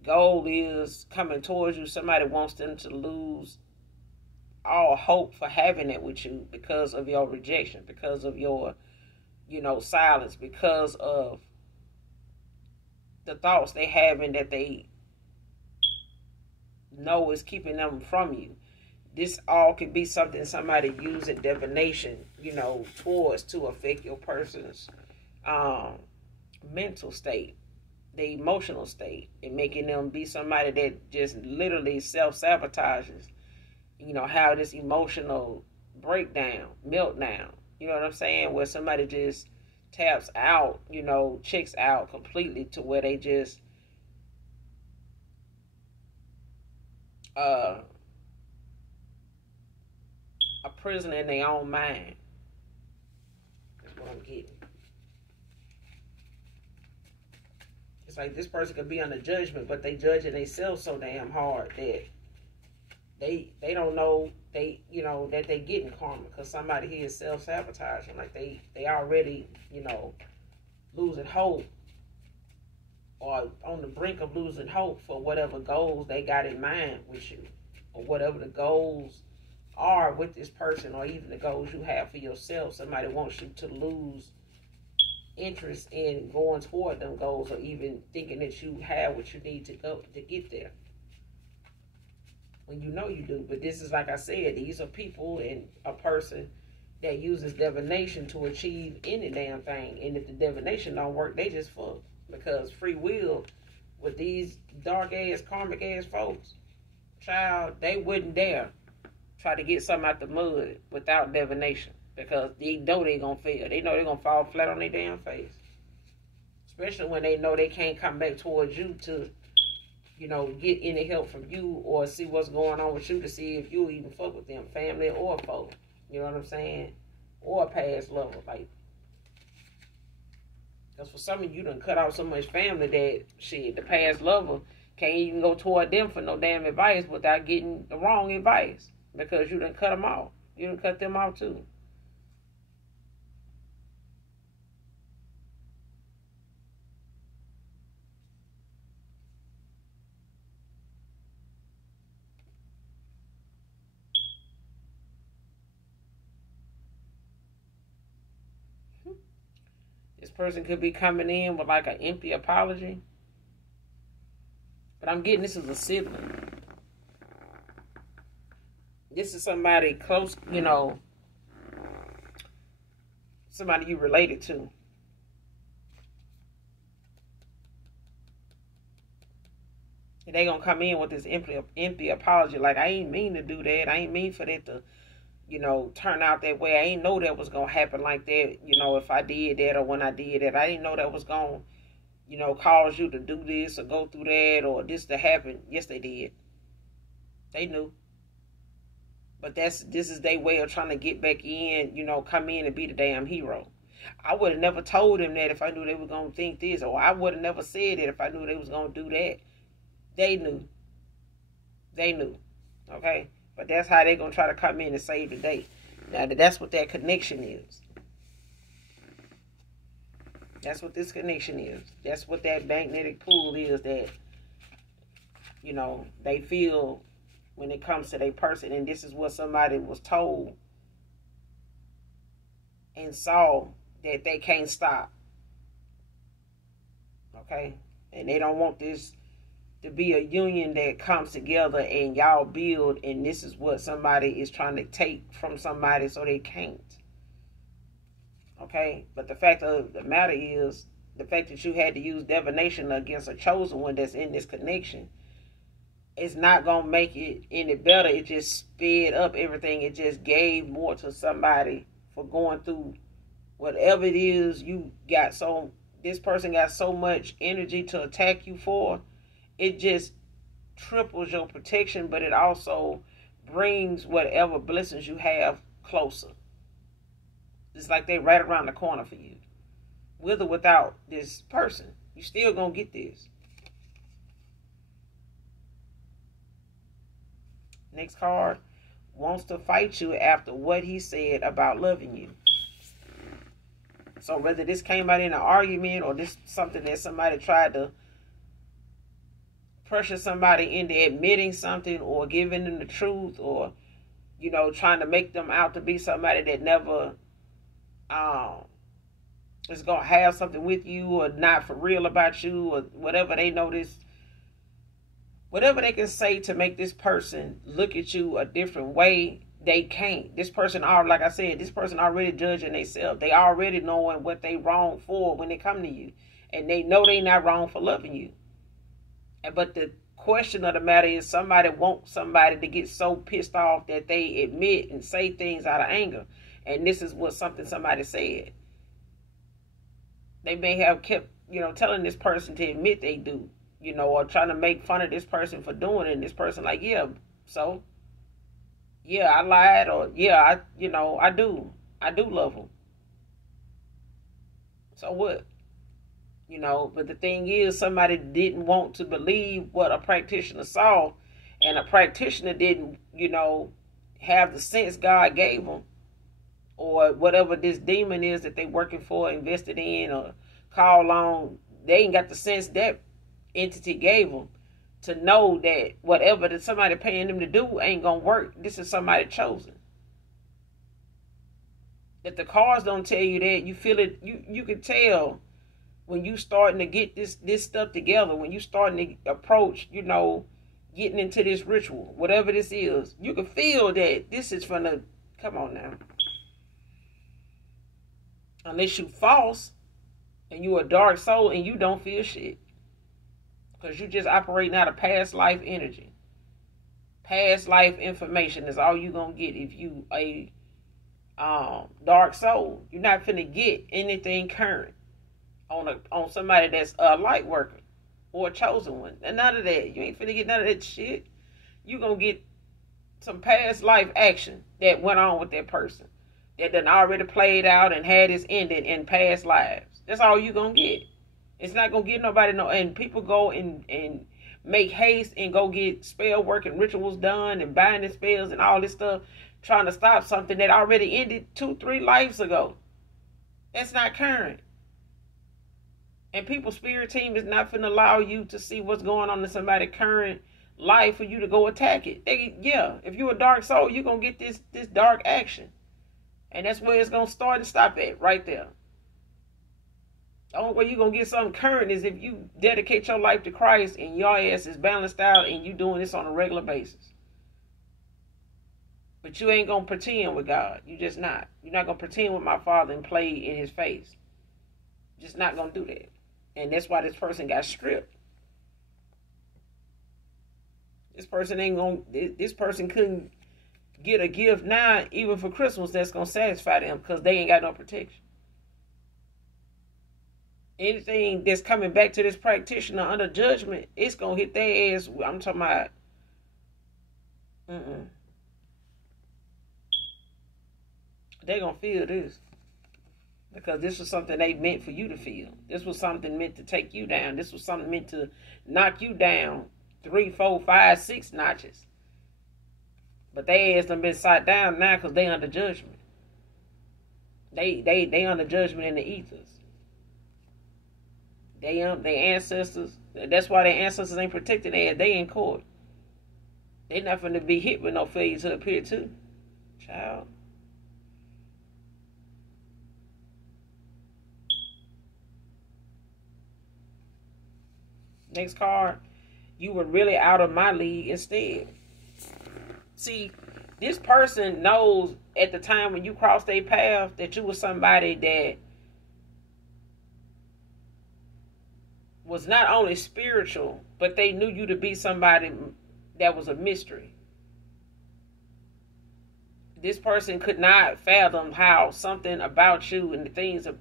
goal is coming towards you, somebody wants them to lose all hope for having it with you because of your rejection, because of your, you know, silence, because of the thoughts they have and that they know is keeping them from you. This all could be something somebody using divination, you know, towards to affect your person's mental state, the emotional state, and making them be somebody that just literally self-sabotages, you know, how this emotional breakdown, meltdown, you know what I'm saying, where somebody just taps out, you know, checks out completely to where they just a prisoner in their own mind. That's what I'm getting. It's like this person could be under judgment, but they judging themselves so damn hard that they don't know you know, that they getting karma, because somebody here is self-sabotaging. Like they already, you know, losing hope, or on the brink of losing hope for whatever goals they got in mind with you, or whatever the goals are with this person, or even the goals you have for yourself. Somebody wants you to lose interest in going toward them goals, or even thinking that you have what you need to go to get there, when you know you do. But this is, like I said, these are people and a person that uses divination to achieve any damn thing. And if the divination don't work, they just fuck. Because free will with these dark ass, karmic ass folks, child, they wouldn't dare try to get something out the mud without divination, because they know they're gonna fail. They know they're gonna fall flat on their damn face. Especially when they know they can't come back towards you to, you know, get any help from you, or see what's going on with you, to see if you even fuck with them, family or foe. You know what I'm saying? Or a past lover. Like, because for some of you done cut off so much family that, shit, the past lover can't even go toward them for no damn advice without getting the wrong advice, because you done cut them off. You done cut them off too. This person could be coming in with like an empty apology. But I'm getting this is a sibling. This is somebody close, somebody you related to. And they gonna come in with this empty apology, like, I ain't mean to do that. I ain't mean for that to, turn out that way. I ain't know that was gonna happen like that. If I did that or when I did that, I didn't know that was gonna, cause you to do this or go through that or this to happen. Yes, they did. They knew. But this is their way of trying to get back in, come in and be the damn hero. I would have never told them that if I knew they were gonna think this, or I would have never said it if I knew they was gonna do that. They knew. They knew. Okay? But that's how they're going to try to come in and save the day. Now, that's what that connection is. That's what this connection is. That's what that magnetic pull is that, they feel when it comes to their person. And this is what somebody was told and saw that they can't stop. Okay? And they don't want this to be a union that comes together and y'all build, and this is what somebody is trying to take from somebody so they can't. Okay? But the fact of the matter is, the fact that you had to use divination against a chosen one that's in this connection, it's not going to make it any better. It just sped up everything. It just gave more to somebody for going through whatever it is you got. So this person got so much energy to attack you for. It just triples your protection, but it also brings whatever blessings you have closer. It's like they're right around the corner for you. With or without this person, you still gonna get this. Next card, wants to fight you after what he said about loving you. So whether this came out in an argument or this something that somebody tried to pressure somebody into admitting something or giving them the truth or, trying to make them out to be somebody that never is going to have something with you or not for real about you or whatever they notice. Whatever they can say to make this person look at you a different way, they can't. This person, like I said, this person already judging themselves. They already knowing what they wrong for when they come to you. And they know they not wrong for loving you. But the question of the matter is, somebody wants somebody to get so pissed off that they admit and say things out of anger. And this is what somebody said. They may have kept, telling this person to admit they do, or trying to make fun of this person for doing it. And this person like, yeah, so, yeah, I lied, or yeah, I do love them. So what? But the thing is, somebody didn't want to believe what a practitioner saw, and a practitioner didn't, have the sense God gave them, or whatever this demon is that they working for, invested in, or call on. They ain't got the sense that entity gave them to know that whatever that somebody paying them to do ain't gonna work. This is somebody chosen. If the cards don't tell you that, you feel it. You can tell. When you starting to get this stuff together, when you starting to approach, getting into this ritual, whatever this is, you can feel that this is from the, come on now. Unless you false and you a dark soul and you don't feel shit. Because you just operating out of past life energy. Past life information is all you going to get if you a dark soul. You're not finna get anything current on somebody that's a light worker or a chosen one. And none of that. You ain't finna get none of that shit. You gonna get some past life action that went on with that person. That done already played out and had its ending in past lives. That's all you gonna get. It's not gonna get nobody no. And people go and make haste and go get spell work and rituals done and binding spells and all this stuff, trying to stop something that already ended 2-3 lives ago. That's not current. And people's spirit team is not finna allow you to see what's going on in somebody's current life for you to go attack it. If you're a dark soul, you're gonna get this dark action. And that's where it's gonna start and stop at, right there. The only way you're going to get something current is if you dedicate your life to Christ and your ass is balanced out and you doing this on a regular basis. But you ain't going to pretend with God. You just not. You're not going to pretend with my Father and play in his face. Just not going to do that. And that's why this person got stripped. This person couldn't get a gift now, even for Christmas, that's going to satisfy them because they ain't got no protection. Anything that's coming back to this practitioner under judgment, it's going to hit their ass. I'm talking about, they're going to feel this. Because this was something they meant for you to feel. This was something meant to take you down. This was something meant to knock you down 3, 4, 5, 6 notches. But they ass done been sat down now because they under judgment. They under judgment in the ethers. Their ancestors. That's why their ancestors ain't protected their ass. They in court. They not finna be hit with no failure to appear too. Child. Next card. You were really out of my league instead. See, this person knows at the time when you crossed their path that you were somebody that was not only spiritual, but they knew you to be somebody that was a mystery. This person could not fathom how something about you and the things of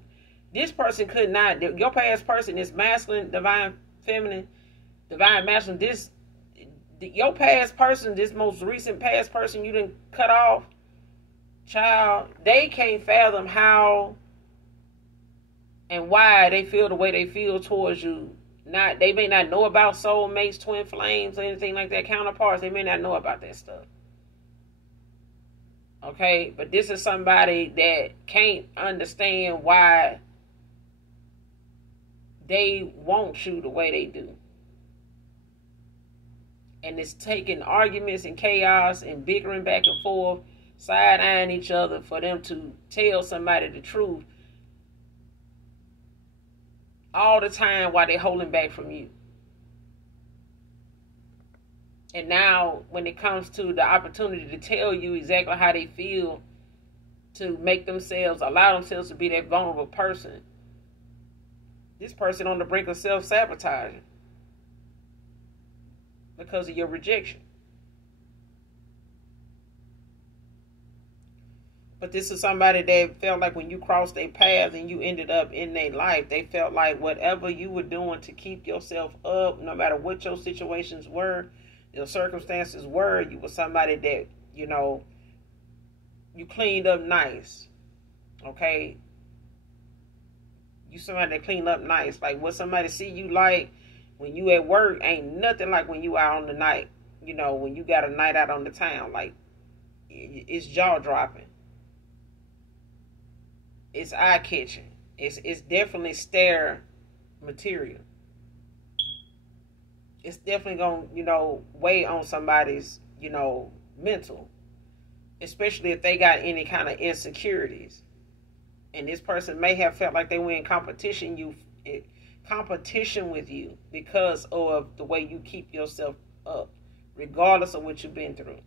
this person could not. Your past person is masculine, divine, feminine, divine, masculine. Your past person, this most recent past person you didn't cut off, child, they can't fathom how and why they feel the way they feel towards you. They may not know about soulmates, twin flames, or anything like that, counterparts. They may not know about that stuff. Okay, but this is somebody that can't understand why they want you the way they do. And it's taking arguments and chaos and bickering back and forth, side-eyeing each other for them to tell somebody the truth all the time while they're holding back from you. And now, when it comes to the opportunity to tell you exactly how they feel, to make themselves, allow themselves to be that vulnerable person, this person on the brink of self-sabotaging because of your rejection. But this is somebody that felt like when you crossed their path and you ended up in their life, they felt like whatever you were doing to keep yourself up, no matter what your situations were, your circumstances were, you were somebody that, you cleaned up nice. Okay? You somebody that cleaned up nice. Like what somebody see you like when you at work ain't nothing like when you out on the night. When you got a night out on the town. Like, it's jaw-dropping. It's eye-catching. It's definitely stare material. It's definitely going to, weigh on somebody's, mental. Especially if they got any kind of insecurities. And this person may have felt like they were in competition with you because of the way you keep yourself up. Regardless of what you've been through.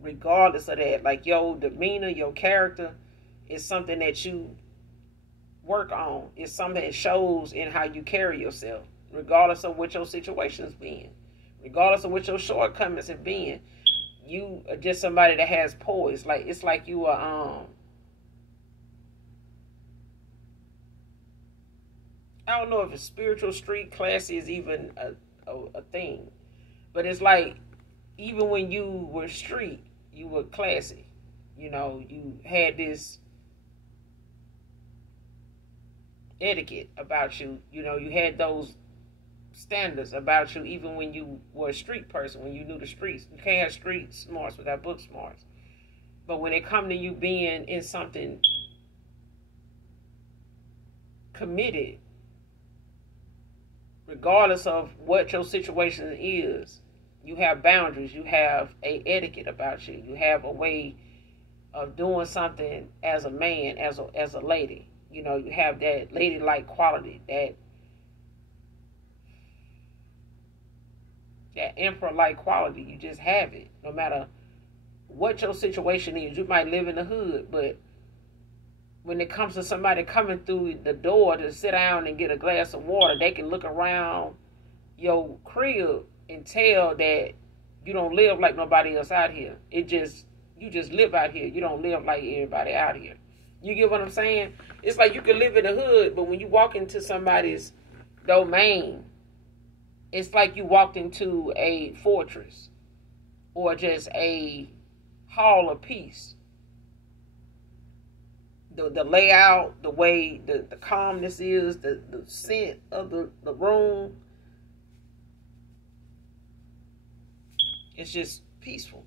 Regardless of that. Like your demeanor, your character is something that you work on. It's something that shows in how you carry yourself. Regardless of what your situation's been. Regardless of what your shortcomings have been. You are just somebody that has poise. Like it's like you are I don't know if a spiritual street classy is even a thing. But it's like even when you were street, you were classy. You had this etiquette about you. You had those standards about you even when you were a street person, when you knew the streets. You can't have street smarts without book smarts. But when it come to you being in something committed, regardless of what your situation is, you have boundaries. You have a etiquette about you. You have a way of doing something as a man, as a lady. You have that ladylike quality, that emperor-like quality. You just have it, no matter what your situation is. You might live in the hood, but when it comes to somebody coming through the door to sit down and get a glass of water, they can look around your crib and tell that you don't live like nobody else out here. You just live out here. You don't live like everybody out here. You get what I'm saying? It's like you can live in the hood, but when you walk into somebody's domain, it's like you walked into a fortress or just a hall of peace. The layout, the way the calmness is, the scent of the room, it's just peaceful.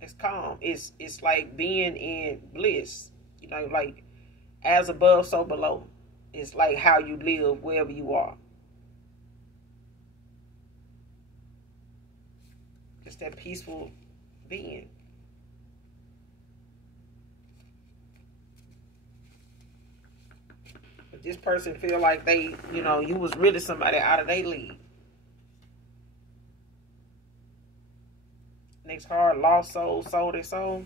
It's calm. It's like being in bliss. You know, like as above, so below. It's like how you live wherever you are. Just that peaceful being. But this person feel like they, you know, you was really somebody out of their league. Next card, lost soul, sold their soul.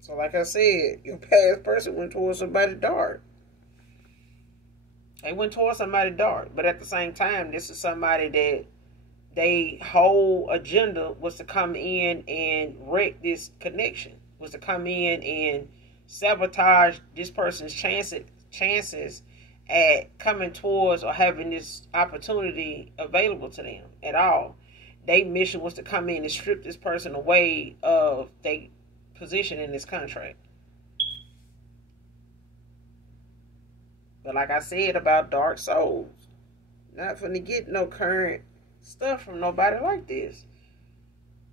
So like I said, your past person went towards somebody dark. They went towards somebody dark. But at the same time, this is somebody that their whole agenda was to come in and wreck this connection. Was to come in and sabotage this person's chances at coming towards or having this opportunity available to them at all. Their mission was to come in and strip this person away of their position in this contract. But like I said about dark souls, not finna get no current stuff from nobody like this.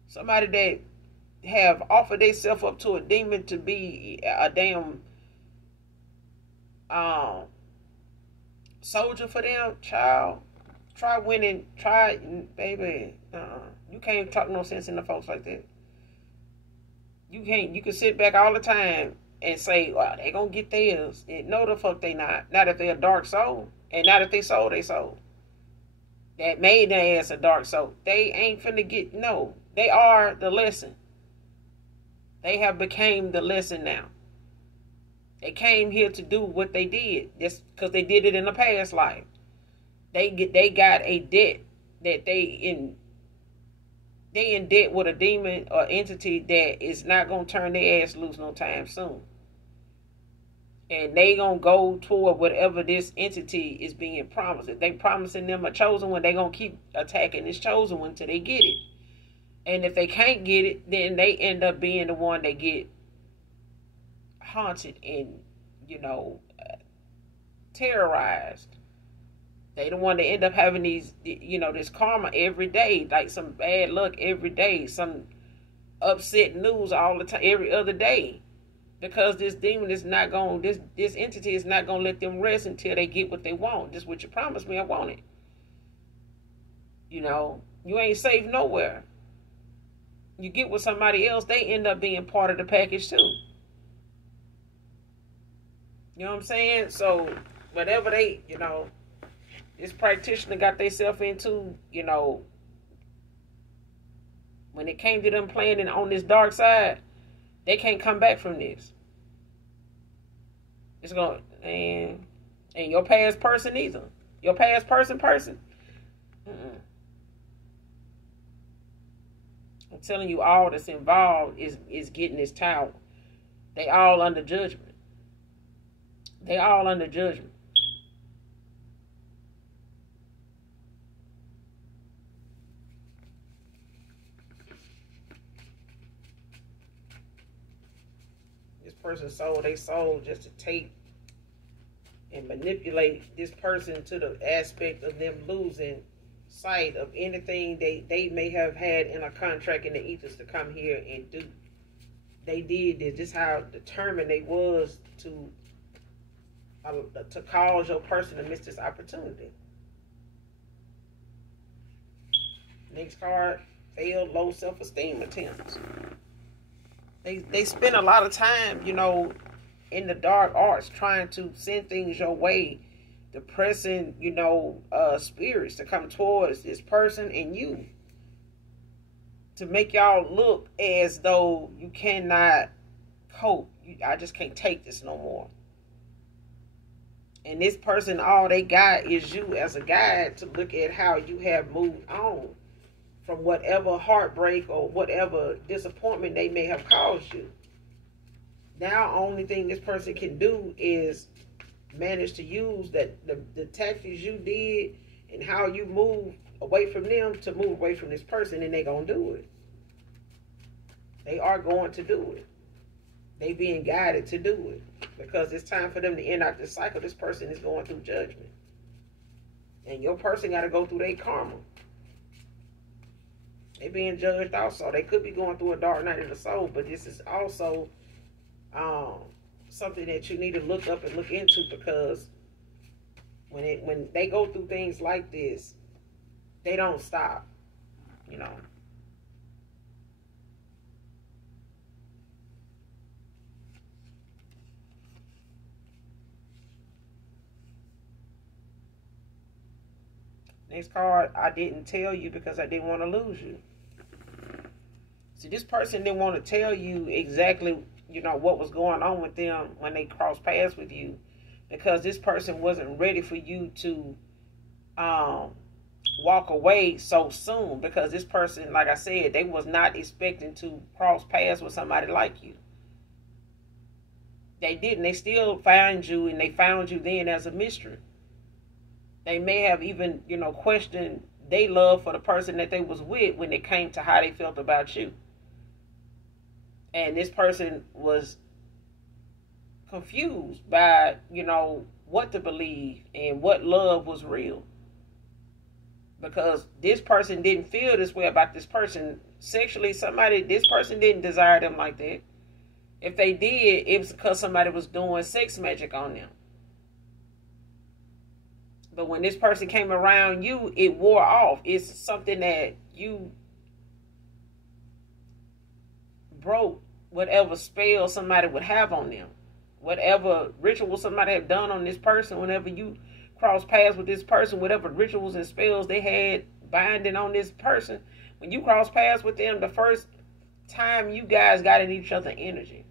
Somebody that have offered themselves up to a demon to be a damn soldier for them, child. Try winning, baby. You can't talk no sense into folks like that. You can sit back all the time and say, well, they gonna get theirs. And no, the fuck they not. Not if they're a dark soul. And not if they sold they soul. That made their ass a dark soul. They ain't finna get, no. They are the lesson. They have became the lesson now. They came here to do what they did. Just because they did it in a past life. They got a debt that they in debt with a demon or entity that is not going to turn their ass loose no time soon. And they going to go toward whatever this entity is being promised. If they promising them a chosen one, they going to keep attacking this chosen one until they get it. And if they can't get it, then they end up being the one that get haunted and, you know, terrorized. They the one that end up having these, you know, this karma every day, like some bad luck every day, some upset news all the time, every other day, because this demon is not going, this entity is not going to let them rest until they get what they want. Just what you promised me, I want it. You know, you ain't safe nowhere. You get with somebody else, they end up being part of the package too. You know what I'm saying? So whatever they, you know, this practitioner got themselves into, you know, when it came to them playing on this dark side, they can't come back from this. It's going, and your past person either. Your past person. I'm telling you, all that's involved is getting this towel. They all under judgment. They all under judgment. This person sold their soul just to take and manipulate this person to the aspect of them losing sight of anything they may have had in a contract in the ethers to come here and do. They did this. This is how determined they was to cause your person to miss this opportunity. Next card, failed low self-esteem attempts. They spend a lot of time, you know, in the dark arts trying to send things your way depressing, spirits to come towards this person and you, to make y'all look as though you cannot cope. I just can't take this no more. And this person, all they got is you as a guide to look at how you have moved on from whatever heartbreak or whatever disappointment they may have caused you. Now, only thing this person can do is manage to use the tactics you did and how you move away from them to move away from this person, and they're going to do it. They are going to do it. They being guided to do it because it's time for them to end out this cycle. This person is going through judgment, and your person got to go through their karma. They being judged also. They could be going through a dark night of the soul, but this is also something that you need to look up and look into, because when they go through things like this, they don't stop. Next card, I didn't tell you because I didn't want to lose you. See, this person didn't want to tell you exactly, what was going on with them when they crossed paths with you, because this person wasn't ready for you to walk away so soon, because this person, like I said, they was not expecting to cross paths with somebody like you. They didn't. They still found you, and they found you then as a mystery. They may have even, questioned their love for the person that they was with when it came to how they felt about you. And this person was confused by, what to believe and what love was real. Because this person didn't feel this way about this person sexually. This person didn't desire them like that. If they did, it was because somebody was doing sex magic on them. But when this person came around you, it wore off. It's something that you broke whatever spell somebody would have on them. Whatever ritual somebody had done on this person, whenever you cross paths with this person, whatever rituals and spells they had binding on this person, when you cross paths with them, the first time you guys got in each other's energy,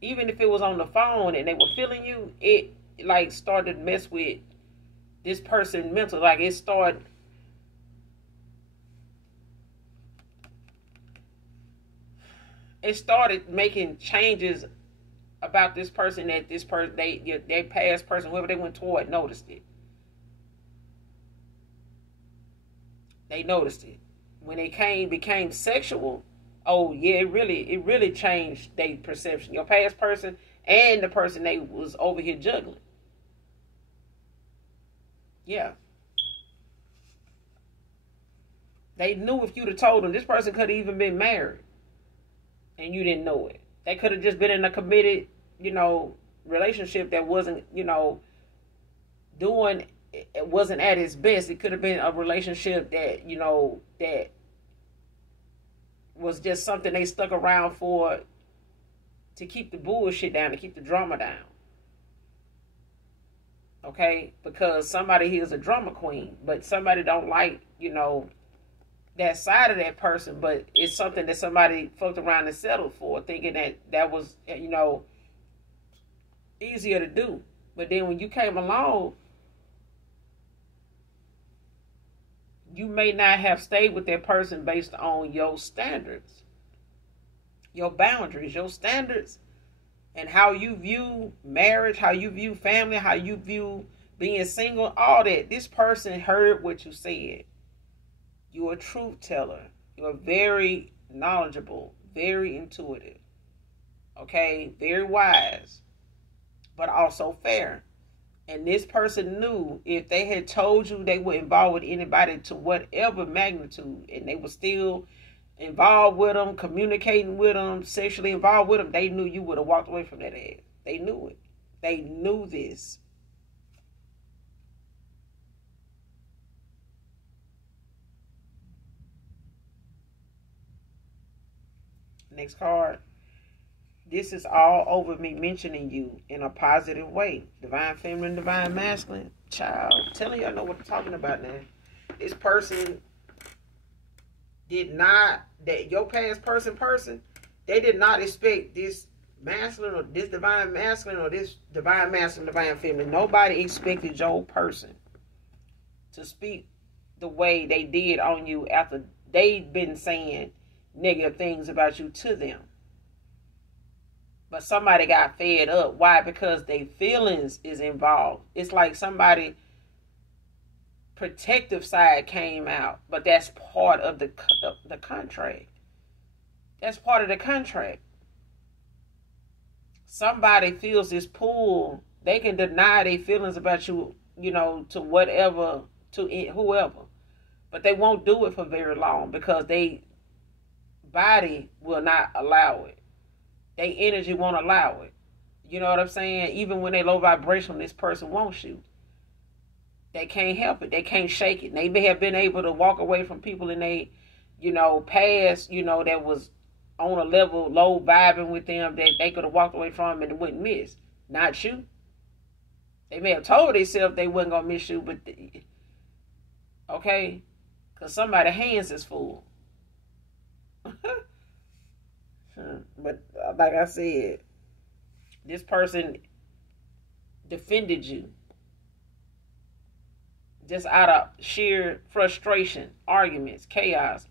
even if it was on the phone and they were feeling you, it like started to mess with this person mental. Like it started making changes about this person, that this person, they past person, whoever they went toward, noticed it. They noticed it. When it became sexual, oh yeah, it really changed their perception. Your past person and the person they was over here juggling. Yeah. They knew if you'd have told them, this person could have even been married and you didn't know it. They could have just been in a committed, relationship that wasn't, doing, it wasn't at its best. It could have been a relationship that, that was just something they stuck around for to keep the bullshit down, to keep the drama down. Okay? Because somebody here is a drama queen, but somebody don't like, that side of that person, but it's something that somebody fucked around and settled for, thinking that was, easier to do. But then when you came along, you may not have stayed with that person based on your standards, your boundaries, your standards, and how you view marriage, how you view family, how you view being single, all that. This person heard what you said. You're a truth teller. You're very knowledgeable, very intuitive, okay, very wise, but also fair. And this person knew if they had told you they were involved with anybody to whatever magnitude, and they were still involved with them, communicating with them, sexually involved with them, they knew you would have walked away from that ass. They knew it. They knew this. Next card. This is all over me mentioning you in a positive way. Divine feminine, divine masculine. Child, telling y'all know what I'm talking about now. This person did not, that your past person, they did not expect this masculine or this divine masculine or this divine masculine, divine feminine. Nobody expected your person to speak the way they did on you after they'd been saying negative things about you to them. But somebody got fed up. Why? Because their feelings is involved. It's like somebody protective side came out, but that's part of the contract. That's part of the contract. Somebody feels this pull. They can deny their feelings about you, to whatever, to whoever. But they won't do it for very long because they body will not allow it. Their energy won't allow it. You know what I'm saying? Even when they low vibration, this person wants you. They can't help it. They can't shake it. They may have been able to walk away from people in they, past, that was on a level low vibing with them that they could have walked away from and it wouldn't miss. Not you. They may have told themselves they wasn't going to miss you, but, okay? Because somebody's hands is full. But like I said, this person defended you just out of sheer frustration, arguments, chaos,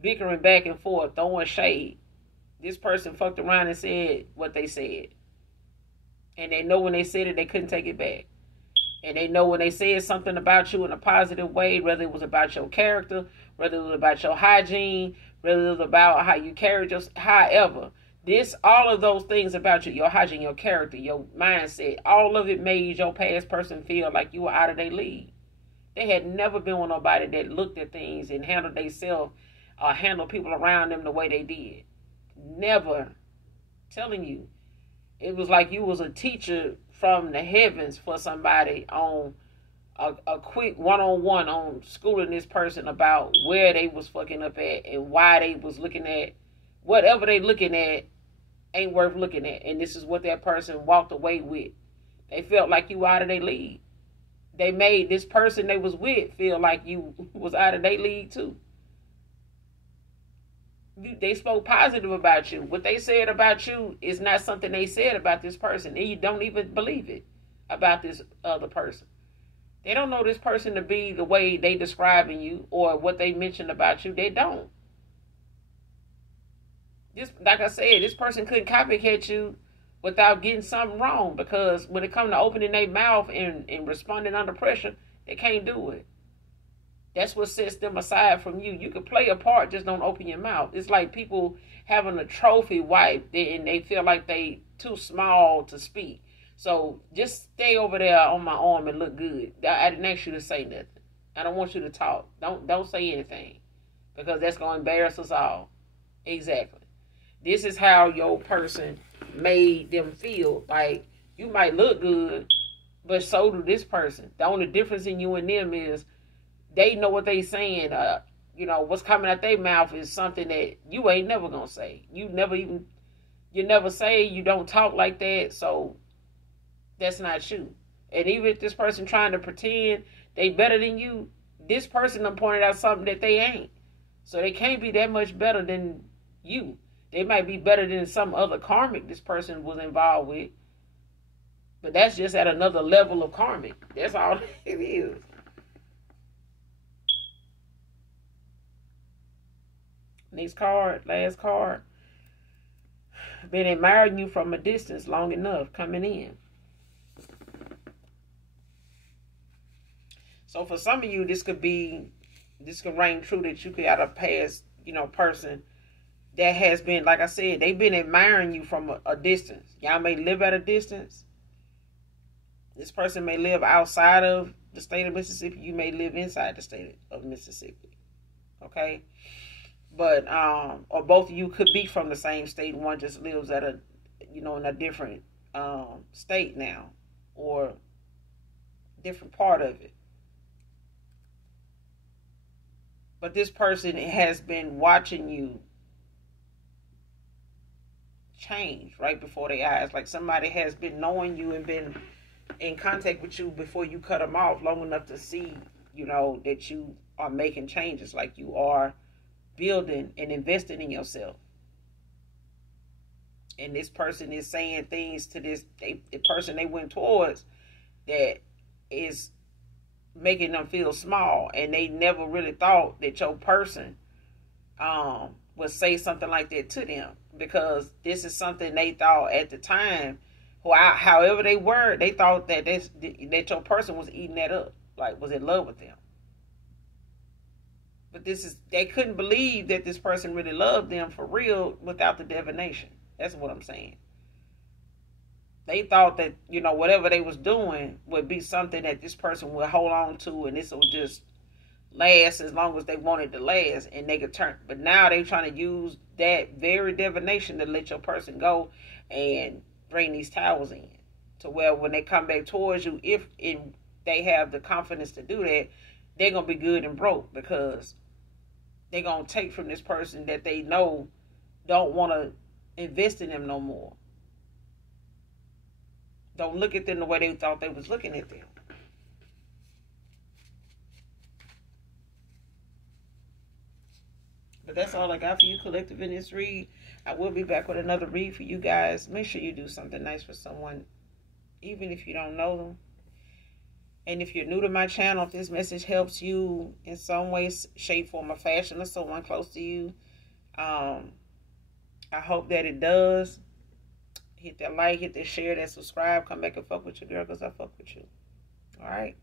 bickering back and forth, throwing shade. This person fucked around and said what they said. And they know when they said it, they couldn't take it back. And they know when they said something about you in a positive way, whether it was about your character, whether it was about your hygiene, whether it was about how you carried yourself, however, all of those things about you, your hygiene, your character, your mindset, all of it made your past person feel like you were out of their league. They had never been with nobody that looked at things and handled themselves or handled people around them the way they did. Never. Telling you. It was like you was a teacher from the heavens for somebody on a quick one-on-one on schooling this person about where they was fucking up at and why they was looking at whatever they looking at ain't worth looking at. And this is what that person walked away with. They felt like you out of their league. They made this person they was with feel like you was out of their league too. They spoke positive about you. What they said about you is not something they said about this person. And you don't even believe it about this other person. They don't know this person to be the way they describing you or what they mentioned about you. They don't. Like I said, this person couldn't copycat you without getting something wrong, because when it comes to opening their mouth and responding under pressure, they can't do it. That's what sets them aside from you. You can play a part, just don't open your mouth. It's like people having a trophy wife and they feel like they too small to speak. So just stay over there on my arm and look good. I didn't ask you to say nothing. I don't want you to talk. Don't say anything, because that's going to embarrass us all. Exactly. This is how your person made them feel. Like, you might look good, but so do this person. The only difference in you and them is they know what they saying. What's coming out their mouth is something that you ain't never gonna say. You never say, you don't talk like that, so that's not you. And even if this person trying to pretend they better than you, this person done pointed out something that they ain't. So they can't be that much better than you. They might be better than some other karmic this person was involved with. But that's just at another level of karmic. That's all it is. Next card, last card. Been admiring you from a distance long enough, coming in. So for some of you, this could ring true that you could have a past, person that has been, like I said, they've been admiring you from a distance. Y'all may live at a distance. This person may live outside of the state of Mississippi. You may live inside the state of Mississippi. Okay? But, or both of you could be from the same state. One just lives at in a different state now, or different part of it. But this person has been watching you changed right before their eyes. Like somebody has been knowing you and been in contact with you before you cut them off long enough to see, that you are making changes, like you are building and investing in yourself. And this person is saying things to the person they went towards that is making them feel small, and they never really thought that your person would say something like that to them, because this is something they thought at the time, however they were, they thought that that your person was eating that up, like was in love with them. But they couldn't believe that this person really loved them for real without the divination. That's what I'm saying. They thought that, whatever they was doing would be something that this person would hold on to, and this would just last as long as they wanted to last, and they could turn. But now they trying to use that very divination to let your person go and bring these towers in, to where when they come back towards you, if they have the confidence to do that, they're going to be good and broke, because they're going to take from this person that they know don't want to invest in them no more. Don't look at them the way they thought they was looking at them. But that's all I got for you, collective, in this read. I will be back with another read for you guys. Make sure you do something nice for someone, even if you don't know them. And if you're new to my channel, if this message helps you in some way, shape, form, or fashion, or someone close to you, I hope that it does. Hit that like, hit that share, that subscribe. Come back and fuck with your girl, because I fuck with you. All right?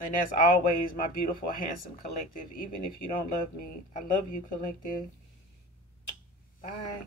And as always, my beautiful, handsome collective, even if you don't love me, I love you, collective. Bye.